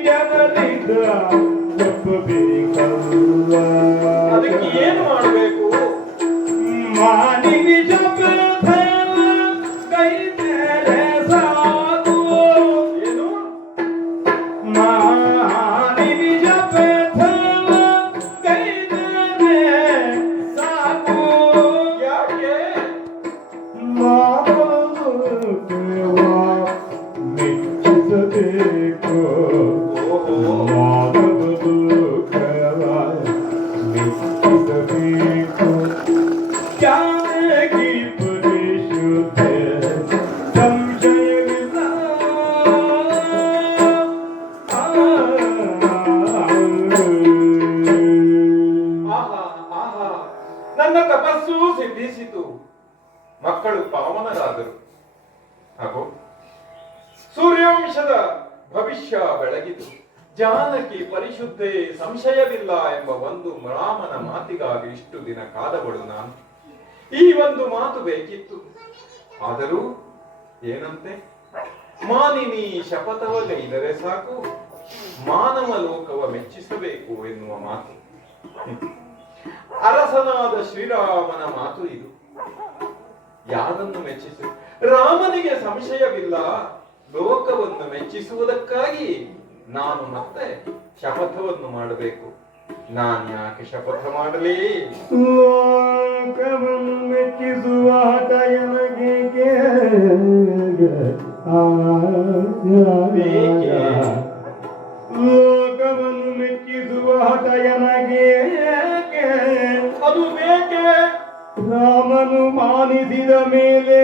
ಜನನಿದ ಒಪ್ಪಬೇಕಲ್ಲ. ಅದಕ್ಕೆ ಏನು ಮಾಡಬೇಕು? ಮಾನಿನಿ ಶಪಥ ಕೈದರೆ ಸಾಕು. ಏನು? ಮಾನಿನಿ ಶಪಥ ಕೈದರೆ ಸಾಕು. ಯಾಕೆ? ಮಾನವತೆಯ ಮೆಚ್ಚಿಸಬೇಕು. ಓಹೋ, ಮಾನವತೆಯ ಮೆಚ್ಚಿಸಬೇಕು. ಜಾನಕಿ ಪರಿಶುದ್ಧ ಸಂಶಯವಿಲ್ಲ. ಆಹಾ ಆಹಾ, ನನ್ನ ತಪಸ್ಸು ಸಿದ್ಧಿಸಿತು. ಮಕ್ಕಳು ಪಾವನರಾದರು. ಹಾಗೂ ಸೂರ್ಯವಂಶದ ಭವಿಷ್ಯ ಬೆಳಗಿತು. ಜಾನಕಿ ಪರಿಶುದ್ಧೆ ಸಂಶಯವಿಲ್ಲ ಎಂಬ ಒಂದು ರಾಮನ ಮಾತಿಗಾಗಿ ಇಷ್ಟು ದಿನ ಕಾದವಳು ನಾನು. ಈ ಒಂದು ಮಾತು ಬೇಕಿತ್ತು. ಆದರೂ ಏನಂತೆ? ಮಾನಿನಿ ಶಪಥವಗೈದರೆ ಸಾಕು, ಮಾನವ ಲೋಕವ ಮೆಚ್ಚಿಸಬೇಕು ಎನ್ನುವ ಮಾತು. ಅರಸನಾದ ಶ್ರೀರಾಮನ ಮಾತು ಇದು. ಯಾರನ್ನು ಮೆಚ್ಚಿಸು? ರಾಮನಿಗೆ ಸಂಶಯವಿಲ್ಲ. ಲೋಕವನ್ನು ಮೆಚ್ಚಿಸುವುದಕ್ಕಾಗಿ ನಾನು ಮತ್ತೆ ಶಪಥವನ್ನು ಮಾಡಬೇಕು. ನಾನು ಯಾಕೆ ಶಪಥ ಮಾಡಲಿ? ಲೋಕವನ್ನು ಮೆಚ್ಚಿಸುವ ಹಠ ನನಗೆ ಲೋಕವನ್ನು ಮೆಚ್ಚಿಸುವ ಹಠ ನನಗೆ ಅದು ಬೇಕೆ? ರಾಮನು ಮಾನಿಸಿದ ಮೇಲೆ,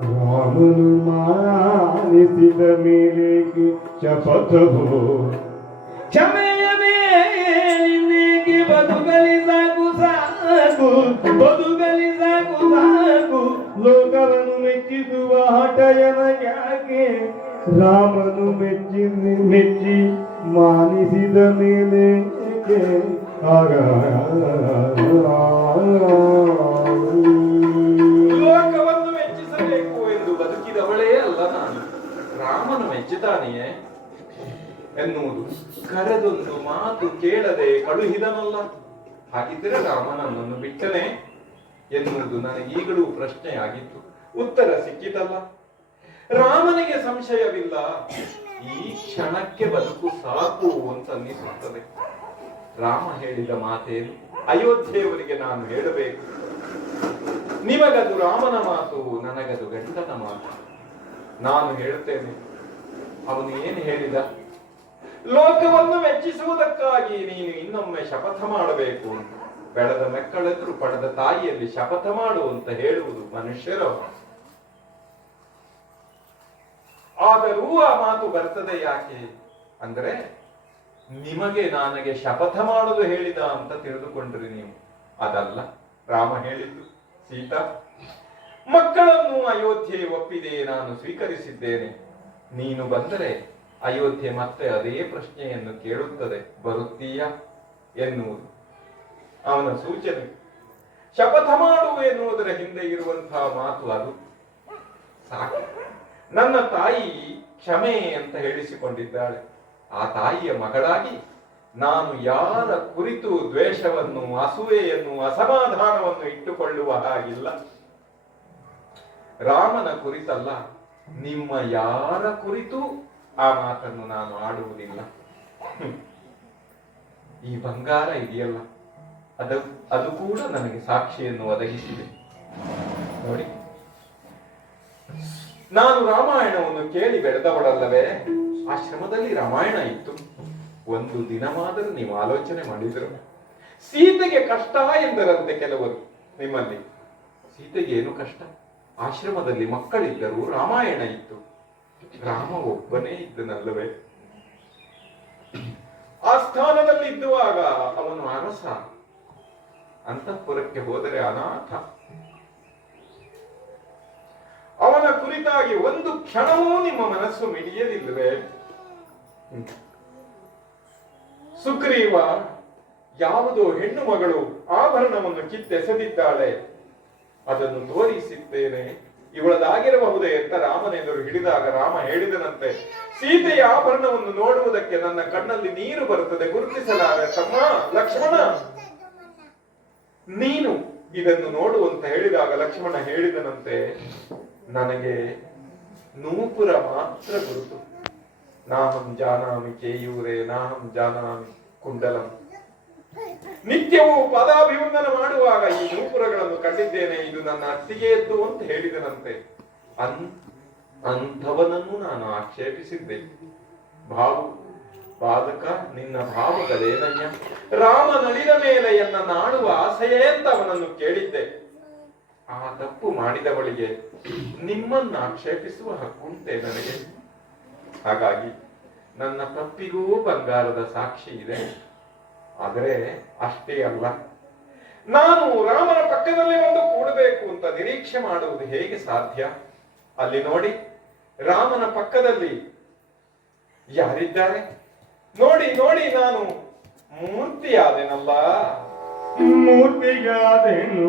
ರಾಮನು ಮಾನಿಸಿದ ಮೇಲೆ ಶಪಥವು ಕ್ಷಮೆಯ ಮೇಲಿಗೆ ಬದುಕಲಿ ಸಾಕು ಸಾಕು, ಬದುಕಲಿ ಸಾಕು ಸಾಕು. ಲೋಕವನ್ನು ಮೆಚ್ಚಿಸುವ ಹಠ ನನಗ್ಯಾಕೆ? ರಾಮನು ಮೆಚ್ಚಿ ಮಾನಿಸಿದ ಮೇಲೆ ಲೋಕವನ್ನು ಮೆಚ್ಚಿಸಬೇಕು ಎಂದು ಬದುಕಿದವಳೇ ಅಲ್ಲ ನಾನು. ರಾಮನು ಮೆಚ್ಚುತ್ತಾನೆಯೇ ಎನ್ನುವುದು ಕರೆದೊಂದು ಮಾತು ಕೇಳದೆ ಕಳುಹಿದನಲ್ಲ. ಹಾಗಿದ್ದರೆ ರಾಮನನ್ನು ಬಿಟ್ಟನೆ ಎನ್ನುವುದು ನನಗೀಗಲೂ ಪ್ರಶ್ನೆಯಾಗಿತ್ತು. ಉತ್ತರ ಸಿಕ್ಕಿತಲ್ಲ. ರಾಮನಿಗೆ ಸಂಶಯವಿಲ್ಲ. ಈ ಕ್ಷಣಕ್ಕೆ ಬದುಕು ಸಾಕು ಅಂತ ಅನ್ನಿಸುತ್ತದೆ. ರಾಮ ಹೇಳಿದ ಮಾತೇನು? ಅಯೋಧ್ಯೆಯವರಿಗೆ ನಾನು ಹೇಳಬೇಕು. ನಿಮಗದು ರಾಮನ ಮಾತು, ನನಗದು ಗಂಡನ ಮಾತು. ನಾನು ಹೇಳುತ್ತೇನೆ. ಅವನು ಏನು ಹೇಳಿದ? ಲೋಕವನ್ನು ಮೆಚ್ಚಿಸುವುದಕ್ಕಾಗಿ ನೀನು ಇನ್ನೊಮ್ಮೆ ಶಪಥ ಮಾಡಬೇಕು ಅಂತ. ಬೆಳೆದ ಮಕ್ಕಳೆದುರು ಪಡೆದ ತಾಯಿಯಲ್ಲಿ ಶಪಥ ಮಾಡು ಅಂತ ಹೇಳುವುದು ಮನುಷ್ಯರ. ಆದರೂ ಆ ಮಾತು ಬರ್ತದೆ ಯಾಕೆ ಅಂದ್ರೆ, ನಿಮಗೆ ನನಗೆ ಶಪಥ ಮಾಡಲು ಹೇಳಿದ ಅಂತ ತಿಳಿದುಕೊಂಡ್ರಿ ನೀವು. ಅದಲ್ಲ ರಾಮ ಹೇಳಿದ್ದು. ಸೀತಾ, ಮಕ್ಕಳನ್ನು ಅಯೋಧ್ಯೆ ಒಪ್ಪಿದೆ, ನಾನು ಸ್ವೀಕರಿಸಿದ್ದೇನೆ. ನೀನು ಬಂದರೆ ಅಯೋಧ್ಯೆ ಮತ್ತೆ ಅದೇ ಪ್ರಶ್ನೆಯನ್ನು ಕೇಳುತ್ತದೆ, ಬರುತ್ತೀಯಾ ಎನ್ನುವುದು. ಅವನ ಸೂಚನೆ. ಶಪಥ ಮಾಡು ಎನ್ನುವುದರ ಹಿಂದೆ ಇರುವಂತಹ ಮಾತು ಅದು. ಸಾಕು. ನನ್ನ ತಾಯಿ ಕ್ಷಮೆ ಅಂತ ಹೇಳಿಸಿಕೊಂಡಿದ್ದಾಳೆ. ಆ ತಾಯಿಯ ಮಗಳಾಗಿ ನಾನು ಯಾರ ಕುರಿತು ದ್ವೇಷವನ್ನು, ಅಸೂಯೆಯನ್ನು, ಅಸಮಾಧಾನವನ್ನು ಇಟ್ಟುಕೊಳ್ಳುವ ಹಾಗಿಲ್ಲ. ರಾಮನ ಕುರಿತಲ್ಲ, ನಿಮ್ಮ ಯಾರ ಕುರಿತು ಆ ಮಾತನ್ನು ನಾನು ಆಡುವುದಿಲ್ಲ. ಈ ಬಂಗಾರ ಇದೆಯಲ್ಲ, ಅದು ಕೂಡ ನನಗೆ ಸಾಕ್ಷಿಯನ್ನು ಒದಗಿಸಿದೆ. ನೋಡಿ, ನಾನು ರಾಮಾಯಣವನ್ನು ಕೇಳಿ ಬೆಳೆದವಳಲ್ಲವೇ. ಆಶ್ರಮದಲ್ಲಿ ರಾಮಾಯಣ ಇತ್ತು. ಒಂದು ದಿನವಾದರೂ ನೀವು ಆಲೋಚನೆ ಮಾಡಿದ್ರು. ಸೀತೆಗೆ ಕಷ್ಟ ಎಂದರಂತೆ ಕೆಲವರು ನಿಮ್ಮಲ್ಲಿ. ಸೀತೆಗೆ ಏನು ಕಷ್ಟ? ಆಶ್ರಮದಲ್ಲಿ ಮಕ್ಕಳಿದ್ದರು, ರಾಮಾಯಣ ಇತ್ತು, ರಾಮ ಒಬ್ಬನೇ ಇದ್ದನಲ್ಲವೇ. ಆ ಸ್ಥಾನದಲ್ಲಿ ಇದ್ದುವಾಗ ಅವನು ಅರಸ, ಅಂತಃಪುರಕ್ಕೆ ಹೋದರೆ ಅನಾಥ. ಅವನ ಕುರಿತಾಗಿ ಒಂದು ಕ್ಷಣವೂ ನಿಮ್ಮ ಮನಸ್ಸು ಮಿಡಿಯಲಿಲ್ಲವೇ? ಸುಗ್ರೀವ ಯಾವುದೋ ಹೆಣ್ಣು ಮಗಳು ಆಭರಣವನ್ನು ಕಿತ್ತೆಸೆದಿದ್ದಾಳೆ, ಅದನ್ನು ತೋರಿಸಿದ್ದೇನೆ, ಇವಳದಾಗಿರಬಹುದೇ ಅಂತ ರಾಮನೆದುರು ಹಿಡಿದಾಗ ರಾಮ ಹೇಳಿದನಂತೆ, ಸೀತೆಯ ಆಭರಣವನ್ನು ನೋಡುವುದಕ್ಕೆ ನನ್ನ ಕಣ್ಣಲ್ಲಿ ನೀರು ಬರುತ್ತದೆ, ಗುರುತಿಸಲಾರೆ ತಮ್ಮ ಲಕ್ಷ್ಮಣ, ನೀನು ಇದನ್ನು ನೋಡು ಅಂತ ಹೇಳಿದಾಗ ಲಕ್ಷ್ಮಣ ಹೇಳಿದನಂತೆ, ನನಗೆ ನೂಪುರ ಮಾತ್ರ ಗುರುತು. ನಾಹಂ ಜಾನಾಮಿ ಕೇಯೂರೇ ನಾಹಂ ಜಾನಾಮಿ ಕುಂಡಲಂ. ನಿತ್ಯವೂ ಪದಾಭಿವಂದನ ಮಾಡುವಾಗ ಈ ನೂಪುರಗಳನ್ನು ಕಂಡಿದ್ದೇನೆ, ಇದು ನನ್ನ ಅತ್ತಿಗೆಯದ್ದು ಅಂತ ಹೇಳಿದನಂತೆ. ಅಂಥವನನ್ನು ನಾನು ಆಕ್ಷೇಪಿಸಿದ್ದೆ. ಬಾದಕ ನಿನ್ನ ಭಾವಗಳೇನಯ್ಯ, ರಾಮ ನಡಿದ ಮೇಲೆ ಎನ್ನ ನಾಡುವ ಆಸೆಯೇ ಅಂತ ಅವನನ್ನು ಕೇಳಿದ್ದೆ. ಆ ತಪ್ಪು ಮಾಡಿದವಳಿಗೆ ನಿಮ್ಮನ್ನು ಆಕ್ಷೇಪಿಸುವ ಹಕ್ಕುಂಟೆ ನನಗೆ. ಹಾಗಾಗಿ ನನ್ನ ತಪ್ಪಿಗೂ ಬಂಗಾರದ ಸಾಕ್ಷಿ ಇದೆ. ಆದರೆ ಅಷ್ಟೇ ಅಲ್ಲ, ನಾನು ರಾಮನ ಪಕ್ಕದಲ್ಲೇ ಬಂದು ಕೂಡಬೇಕು ಅಂತ ನಿರೀಕ್ಷೆ ಮಾಡುವುದು ಹೇಗೆ ಸಾಧ್ಯ? ಅಲ್ಲಿ ನೋಡಿ, ರಾಮನ ಪಕ್ಕದಲ್ಲಿ ಯಾರಿದ್ದಾರೆ? ನೋಡಿ ನೋಡಿ, ನಾನು ಮೂರ್ತಿಯಾದೆನಲ್ಲ. ಮೂರ್ತಿಯಾದೆನು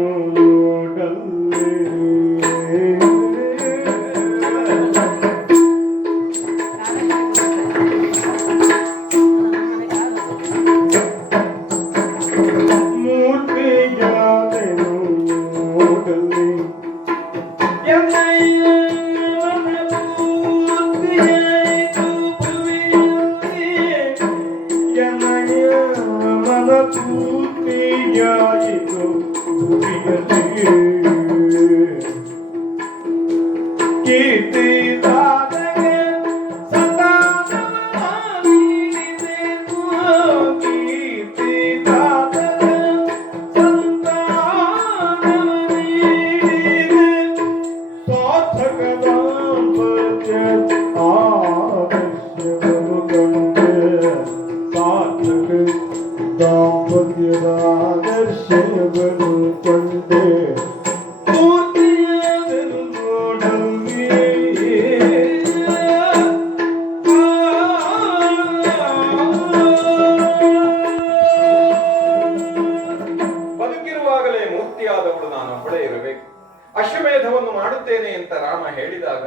ಅಶ್ವಮೇಧವನ್ನು ಮಾಡುತ್ತೇನೆ ಅಂತ ರಾಮ ಹೇಳಿದಾಗ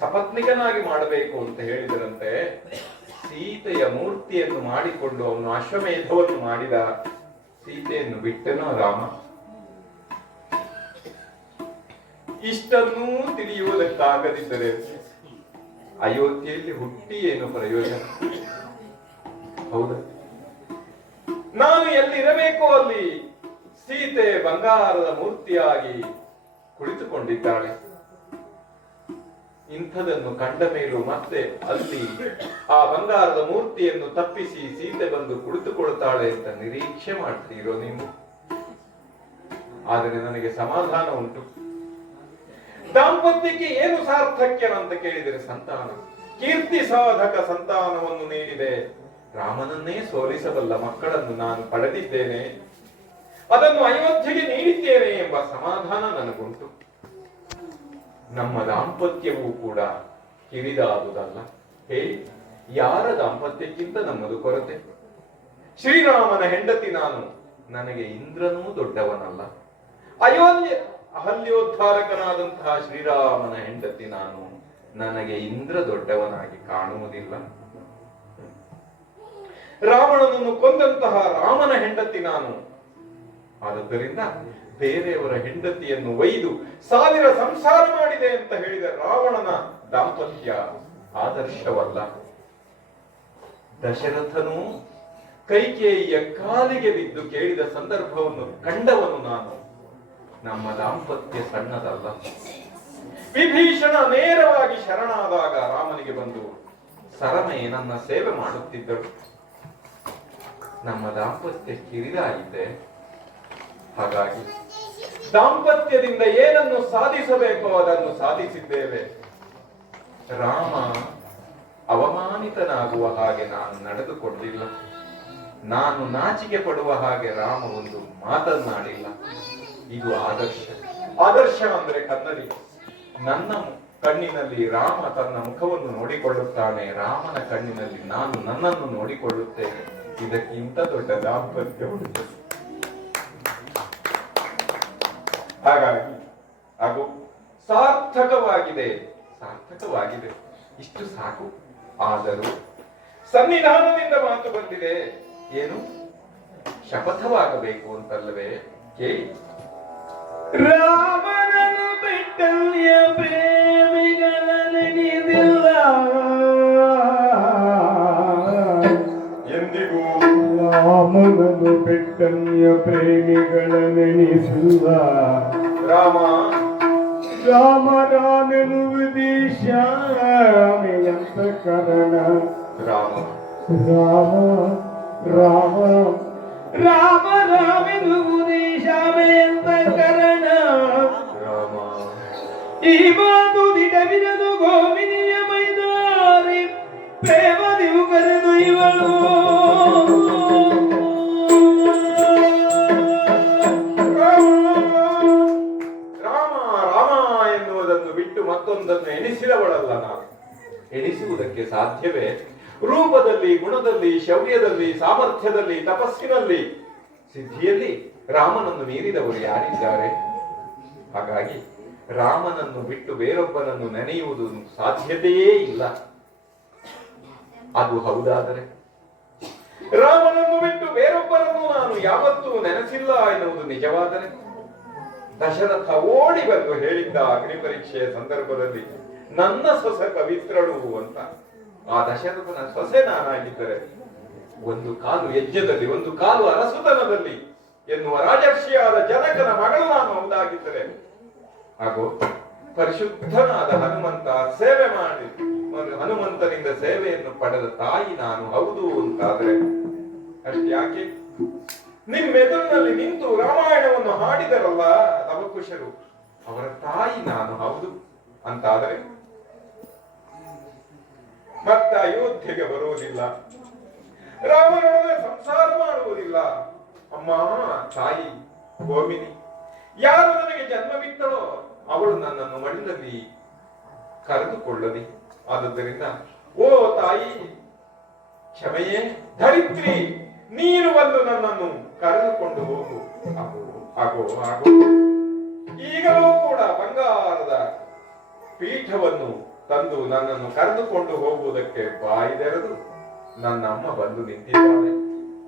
ಸಪತ್ನಿಕನಾಗಿ ಮಾಡಬೇಕು ಅಂತ ಹೇಳಿದರಂತೆ. ಸೀತೆಯ ಮೂರ್ತಿಯನ್ನು ಮಾಡಿಕೊಂಡು ಅವನು ಅಶ್ವಮೇಧವನ್ನು ಮಾಡಿದ. ಸೀತೆಯನ್ನು ಬಿಟ್ಟನೋ ರಾಮ? ಇಷ್ಟನ್ನೂ ತಿಳಿಯುವುದಕ್ಕಾಗದಿದ್ದರೆ ಅಯೋಧ್ಯೆಯಲ್ಲಿ ಹುಟ್ಟಿ ಏನು ಪ್ರಯೋಜನ? ಹೌದಾ? ನಾನು ಎಲ್ಲಿರಬೇಕೋ ಅಲ್ಲಿ ಸೀತೆ ಬಂಗಾರದ ಮೂರ್ತಿಯಾಗಿ ಕುಳಿತುಕೊಂಡಿದ್ದಾಳೆ. ಇಂಥದನ್ನು ಕಂಡ ಮೇಲೂ ಮತ್ತೆ ಅಲ್ಲಿ ಆ ಬಂಗಾರದ ಮೂರ್ತಿಯನ್ನು ತಪ್ಪಿಸಿ ಸೀತೆ ಬಂದು ಕುಳಿತುಕೊಳ್ತಾಳೆ ಅಂತ ನಿರೀಕ್ಷೆ ಮಾಡ್ತೀರೋ ನೀವು? ಆದರೆ ನನಗೆ ಸಮಾಧಾನ ಉಂಟು. ದಾಂಪತ್ಯಕ್ಕೆ ಏನು ಸಾರ್ಥಕ್ಯ ಅಂತ ಕೇಳಿದರೆ ಸಂತಾನ. ಕೀರ್ತಿ ಸಾಧಕ ಸಂತಾನವನ್ನು ನೀಡಿದೆ. ರಾಮನನ್ನೇ ಸೋಲಿಸಬಲ್ಲ ಮಕ್ಕಳನ್ನು ನಾನು ಪಡೆದಿದ್ದೇನೆ, ಅದನ್ನು ಅಯೋಧ್ಯೆಗೆ ನೀಡಿದ್ದೇನೆ ಎಂಬ ಸಮಾಧಾನ ನನಗುಂಟು. ನಮ್ಮ ದಾಂಪತ್ಯವೂ ಕೂಡ ಕಿರಿದಾದುದಲ್ಲ. ಹೇಳಿ, ಯಾರ ದಾಂಪತ್ಯಕ್ಕಿಂತ ನಮ್ಮದು ಕೊರತೆ? ಶ್ರೀರಾಮನ ಹೆಂಡತಿ ನಾನು, ನನಗೆ ಇಂದ್ರನೂ ದೊಡ್ಡವನಲ್ಲ. ಅಹಲ್ಯೋದ್ಧಾರಕನಾದಂತಹ ಶ್ರೀರಾಮನ ಹೆಂಡತಿ ನಾನು. ನನಗೆ ಇಂದ್ರ ದೊಡ್ಡವನಾಗಿ ಕಾಣುವುದಿಲ್ಲ. ರಾವಣನನ್ನು ಕೊಂದಂತಹ ರಾಮನ ಹೆಂಡತಿ ನಾನು. ಆದ್ದರಿಂದ ಬೇರೆಯವರ ಹೆಂಡತಿಯನ್ನು ಒಯ್ದು 1000 ಸಂಸಾರ ಮಾಡಿದೆ ಅಂತ ಹೇಳಿದ ರಾವಣನ ದಾಂಪತ್ಯ ಆದರ್ಶವಲ್ಲ. ದಶರಥನು ಕೈಕೇಯಿಯ ಕಾಲಿಗೆ ಬಿದ್ದು ಕೇಳಿದ ಸಂದರ್ಭವನ್ನು ಕಂಡವನು ನಾನು. ನಮ್ಮ ದಾಂಪತ್ಯ ಸಣ್ಣದಲ್ಲ. ವಿಭೀಷಣ ನೇರವಾಗಿ ಶರಣಾದಾಗ ರಾಮನಿಗೆ ಬಂದು ಸರಮೆ ನನ್ನ ಸೇವೆ ಮಾಡುತ್ತಿದ್ದರು. ನಮ್ಮ ದಾಂಪತ್ಯ ಕಿರಿದಾಯಿತೆ. ಹಾಗಾಗಿ ದಾಂಪತ್ಯದಿಂದ ಏನನ್ನು ಸಾಧಿಸಬೇಕೋ ಅದನ್ನು ಸಾಧಿಸಿದ್ದೇವೆ. ರಾಮ ಅವಮಾನಿತನಾಗುವ ಹಾಗೆ ನಾನು ನಡೆದುಕೊಂಡಿಲ್ಲ. ನಾನು ನಾಚಿಕೆ ಪಡುವ ಹಾಗೆ ರಾಮ ಒಂದು ಮಾತನ್ನಾಡಿಲ್ಲ. ಇದು ಆದರ್ಶ. ಆದರ್ಶ ಅಂದ್ರೆ ಕನ್ನಡಿ. ನನ್ನ ಕಣ್ಣಿನಲ್ಲಿ ರಾಮ ತನ್ನ ಮುಖವನ್ನು ನೋಡಿಕೊಳ್ಳುತ್ತಾನೆ, ರಾಮನ ಕಣ್ಣಿನಲ್ಲಿ ನಾನು ನನ್ನನ್ನು ನೋಡಿಕೊಳ್ಳುತ್ತೇನೆ. ಇದಕ್ಕಿಂತ ದೊಡ್ಡ ದಾಂಪತ್ಯ ಉಂಟು. ಹಾಗಾಗಿ ಹಾಗೂ ಸಾರ್ಥಕವಾಗಿದೆ. ಇಷ್ಟು ಸಾಕು. ಆದರೂ ಸನ್ನಿಧಾನದಿಂದ ಮಾತು ಬಂದಿದೆ. ಏನು? ಶಪಥವಾಗಬೇಕು ಅಂತಲ್ಲವೇ? ಕೇಳಿ. ರಾಮನನ್ನು ಬಿಟ್ಟಲ್ಯ ಪ್ರೇಮಿಗಳ ನೆನೆದಿಲ್ಲ ಎಂದಿಗೂ. ರಾಮನನ್ನು ಬಿಟ್ಟಲ್ಯ ಪ್ರೇಮಿಗಳ ನೆನೆಸಿಲ್ಲ. ರಾಮ ರಾಮ ರಾಮೆನುವುದೇ ಶ್ಯಾಮೆಯಂತ ಕರಣ. ರಾಮ ರಾಮ ರಾಮ ರಾಮ ರಾಮೆನುವುದೇ ಶ್ಯಾಮೆಯಂತ ಕರಣ. ರಾಮ ಈ ಮಾತು ದಿಟವಿರದು ಗೋವಿನಿಯ ಮೈದಾರಿ ಪ್ರೇಮದಿವು ಕರೆದು ಇವಳು. ಮತ್ತೊಂದನ್ನು ಎಣಿಸಿದವಳಲ್ಲ ನಾನು. ಎಣಿಸುವುದಕ್ಕೆ ಸಾಧ್ಯವೇ? ರೂಪದಲ್ಲಿ, ಗುಣದಲ್ಲಿ, ಶೌರ್ಯದಲ್ಲಿ, ಸಾಮರ್ಥ್ಯದಲ್ಲಿ, ತಪಸ್ಸಿನಲ್ಲಿ, ಸಿದ್ಧಿಯಲ್ಲಿ ರಾಮನನ್ನು ಮೀರಿದವರು ಯಾರಿದ್ದಾರೆ? ಹಾಗಾಗಿ ರಾಮನನ್ನು ಬಿಟ್ಟು ಬೇರೊಬ್ಬನನ್ನು ನೆನೆಯುವುದು ಸಾಧ್ಯತೆಯೇ ಇಲ್ಲ. ಅದು ಹೌದಾದರೆ ರಾಮನನ್ನು ಬಿಟ್ಟು ಬೇರೊಬ್ಬರನ್ನು ನಾನು ಯಾವತ್ತೂ ನೆನೆಸಿಲ್ಲ ಎನ್ನುವುದು ನಿಜವಾದರೆ, ದಶರಥ ಓಡಿ ಬಂದು ಹೇಳಿದ್ದ ಅಗ್ನಿ ಪರೀಕ್ಷೆಯ ಸಂದರ್ಭದಲ್ಲಿ ನನ್ನ ಸೊಸೆ ಪವಿತ್ರಳು ಅಂತ. ಆ ದಶರಥನ ಸೊಸೆ ನಾನಾಗಿದ್ದರೆ ಒಂದು ಕಾಲು ಯಜ್ಞದಲ್ಲಿ, ಒಂದು ಕಾಲು ಅರಸುತನದಲ್ಲಿ ಎನ್ನುವ ರಾಜರ್ಷಿಯಾದ ಜನಕನ ಮಗಳು ನಾನು ಹೌದಾಗಿದ್ದರೆ, ಹಾಗೂ ಪರಿಶುದ್ಧನಾದ ಹನುಮಂತ ಸೇವೆ ಮಾಡಿ ಹನುಮಂತನಿಂದ ಸೇವೆಯನ್ನು ಪಡೆದ ತಾಯಿ ನಾನು ಹೌದು ಅಂತಾದ್ರೆ ಅಷ್ಟ್ಯಾಕೆ ನಿಮ್ಮೆದುರಿನಲ್ಲಿ ನಿಂತು ರಾಮಾಯಣವನ್ನು ಹಾಡಿದರಲ್ಲ ಲವಕುಶರು, ಅವರ ತಾಯಿ ನಾನು ಹೌದು ಅಂತಾದರೆ ಮತ್ತೆ ಅಯೋಧ್ಯೆಗೆ ಬರುವುದಿಲ್ಲ, ರಾಮನೊಡನೆ ಸಂಸಾರ ಮಾಡುವುದಿಲ್ಲ. ಅಮ್ಮ ತಾಯಿ ಗೋಮಿನಿ, ಯಾರು ನನಗೆ ಜನ್ಮವಿತ್ತಳೋ ಅವಳು ನನ್ನನ್ನು ಮಡಿಲಲ್ಲಿ ಕರೆದುಕೊಳ್ಳಲಿ. ಆದುದರಿಂದ ಓ ತಾಯಿ ಕ್ಷಮೆಯೇ, ಧರಿತ್ರಿ ನೀನು ಬಂದು ನನ್ನನ್ನು ಕರೆದುಕೊಂಡು ಹೋಗು. ಆಗೋ ಈಗಲೂ ಕೂಡ ಬಂಗಾರದ ಪೀಠವನ್ನು ತಂದು ನನ್ನನ್ನು ಕರೆದುಕೊಂಡು ಹೋಗುವುದಕ್ಕೆ ಬಾಯಿದೆರೆದು ನನ್ನ ಅಮ್ಮ ಬಂದು ನಿಂತಿದ್ದಾಳೆ.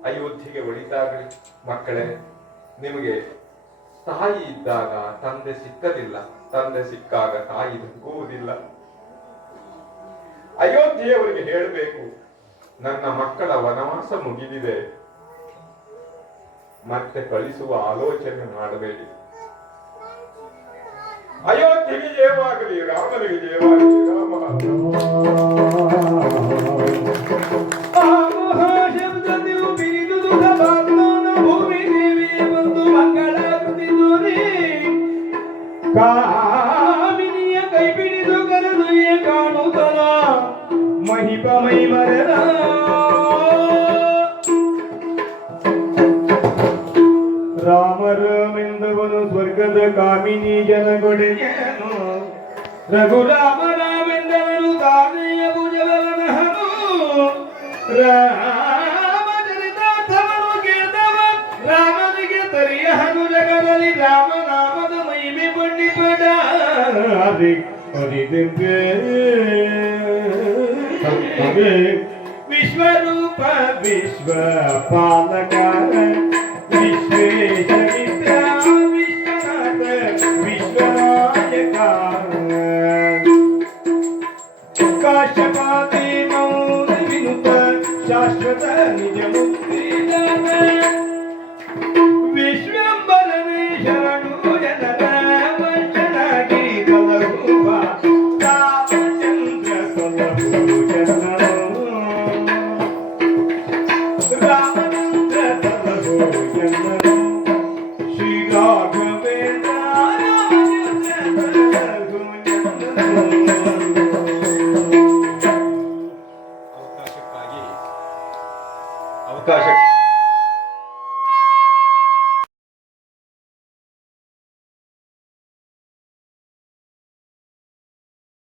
ಅಯೋಧ್ಯೆಗೆ ಒಳಿತಾಗಲಿ. ಮಕ್ಕಳೇ, ನಿಮಗೆ ತಾಯಿ ಇದ್ದಾಗ ತಂದೆ ಸಿಕ್ಕಲಿಲ್ಲ, ತಂದೆ ಸಿಕ್ಕಾಗ ತಾಯಿ ದುಃಖುವುದಿಲ್ಲ. ಅಯೋಧ್ಯೆಯವರಿಗೆ ಹೇಳಬೇಕು, ನನ್ನ ಮಕ್ಕಳ ವನವಾಸ ಮುಗಿದಿದೆ, ಮತ್ತೆ ಕಳಿಸುವ ಆಲೋಚನೆ ಮಾಡಬೇಡಿ. ಅಯೋಧ್ಯೆಗೆ ಜಯವಾಗಲಿ, ರಾಮನಿಗೆ ಜಯವಾಗಲಿ. ಶಬ್ದವು ಬಿರಿದು ಭೂಮಿ ದೇವಿಯ ಬಂದು ಮಂಗಳಾಗುತ್ತಿದ್ದೋರಿ ಕಾಮಿನಿಯ ಕೈ ಬಿಡಿದು ಕರೆದೊಯ್ಯ ಕಾಣುತ್ತಲ ಮಹಿಪ ಮೈ ಮರದ ರಾಮರಾಮೆಂದವನು ಸ್ವರ್ಗದ ಕಾಮಿನಿ ಜನಗೊಡೆಯನು, ರಘುರಾಮ ರಾಮೆಂದವನು ತಾನೆಯ ಭುಜವನಹನು, ರಾಮಚರಿತಾರ್ಥವನ್ನು ಕೇಳಿದವ ರಾಮ ದಾರಿ ರಾಮನಾಮದ ಮಹಿಮೆ ಬಣ್ಣಿಪಡ ಹರಿದೆಂಬೆ ವಿಶ್ವರೂಪ ವಿಶ್ವ ಪಾಲಕ ವಿಶ್ವೇಶಮಿತ್ರ ವಿಶ್ವನಾಥ ವಿಶ್ವನಾಯಕ ಕಾಶ್ಯಪಾತಿ ಮೌನ ವಿನುತ ಶಾಶ್ವತ ನಿಜ ಮುಕ್ತಿದಾನ ವಿಶ್ವಂಬರನೇ ಶರಣು ಜನರ ವಂಚನಾಗಿ ಬಲರೂಪ ರಾಮಚಂದ್ರ ಸಲಹು ಜನರು ರಾಮಚಂದ್ರ ಸಲಹು ಜನರು ಶ್ರೀ ರಾಘವೇಂದ್ರ ರಾಮಚಂದ್ರ ಸಲಹು ಜನರು. ಅವಕಾಶ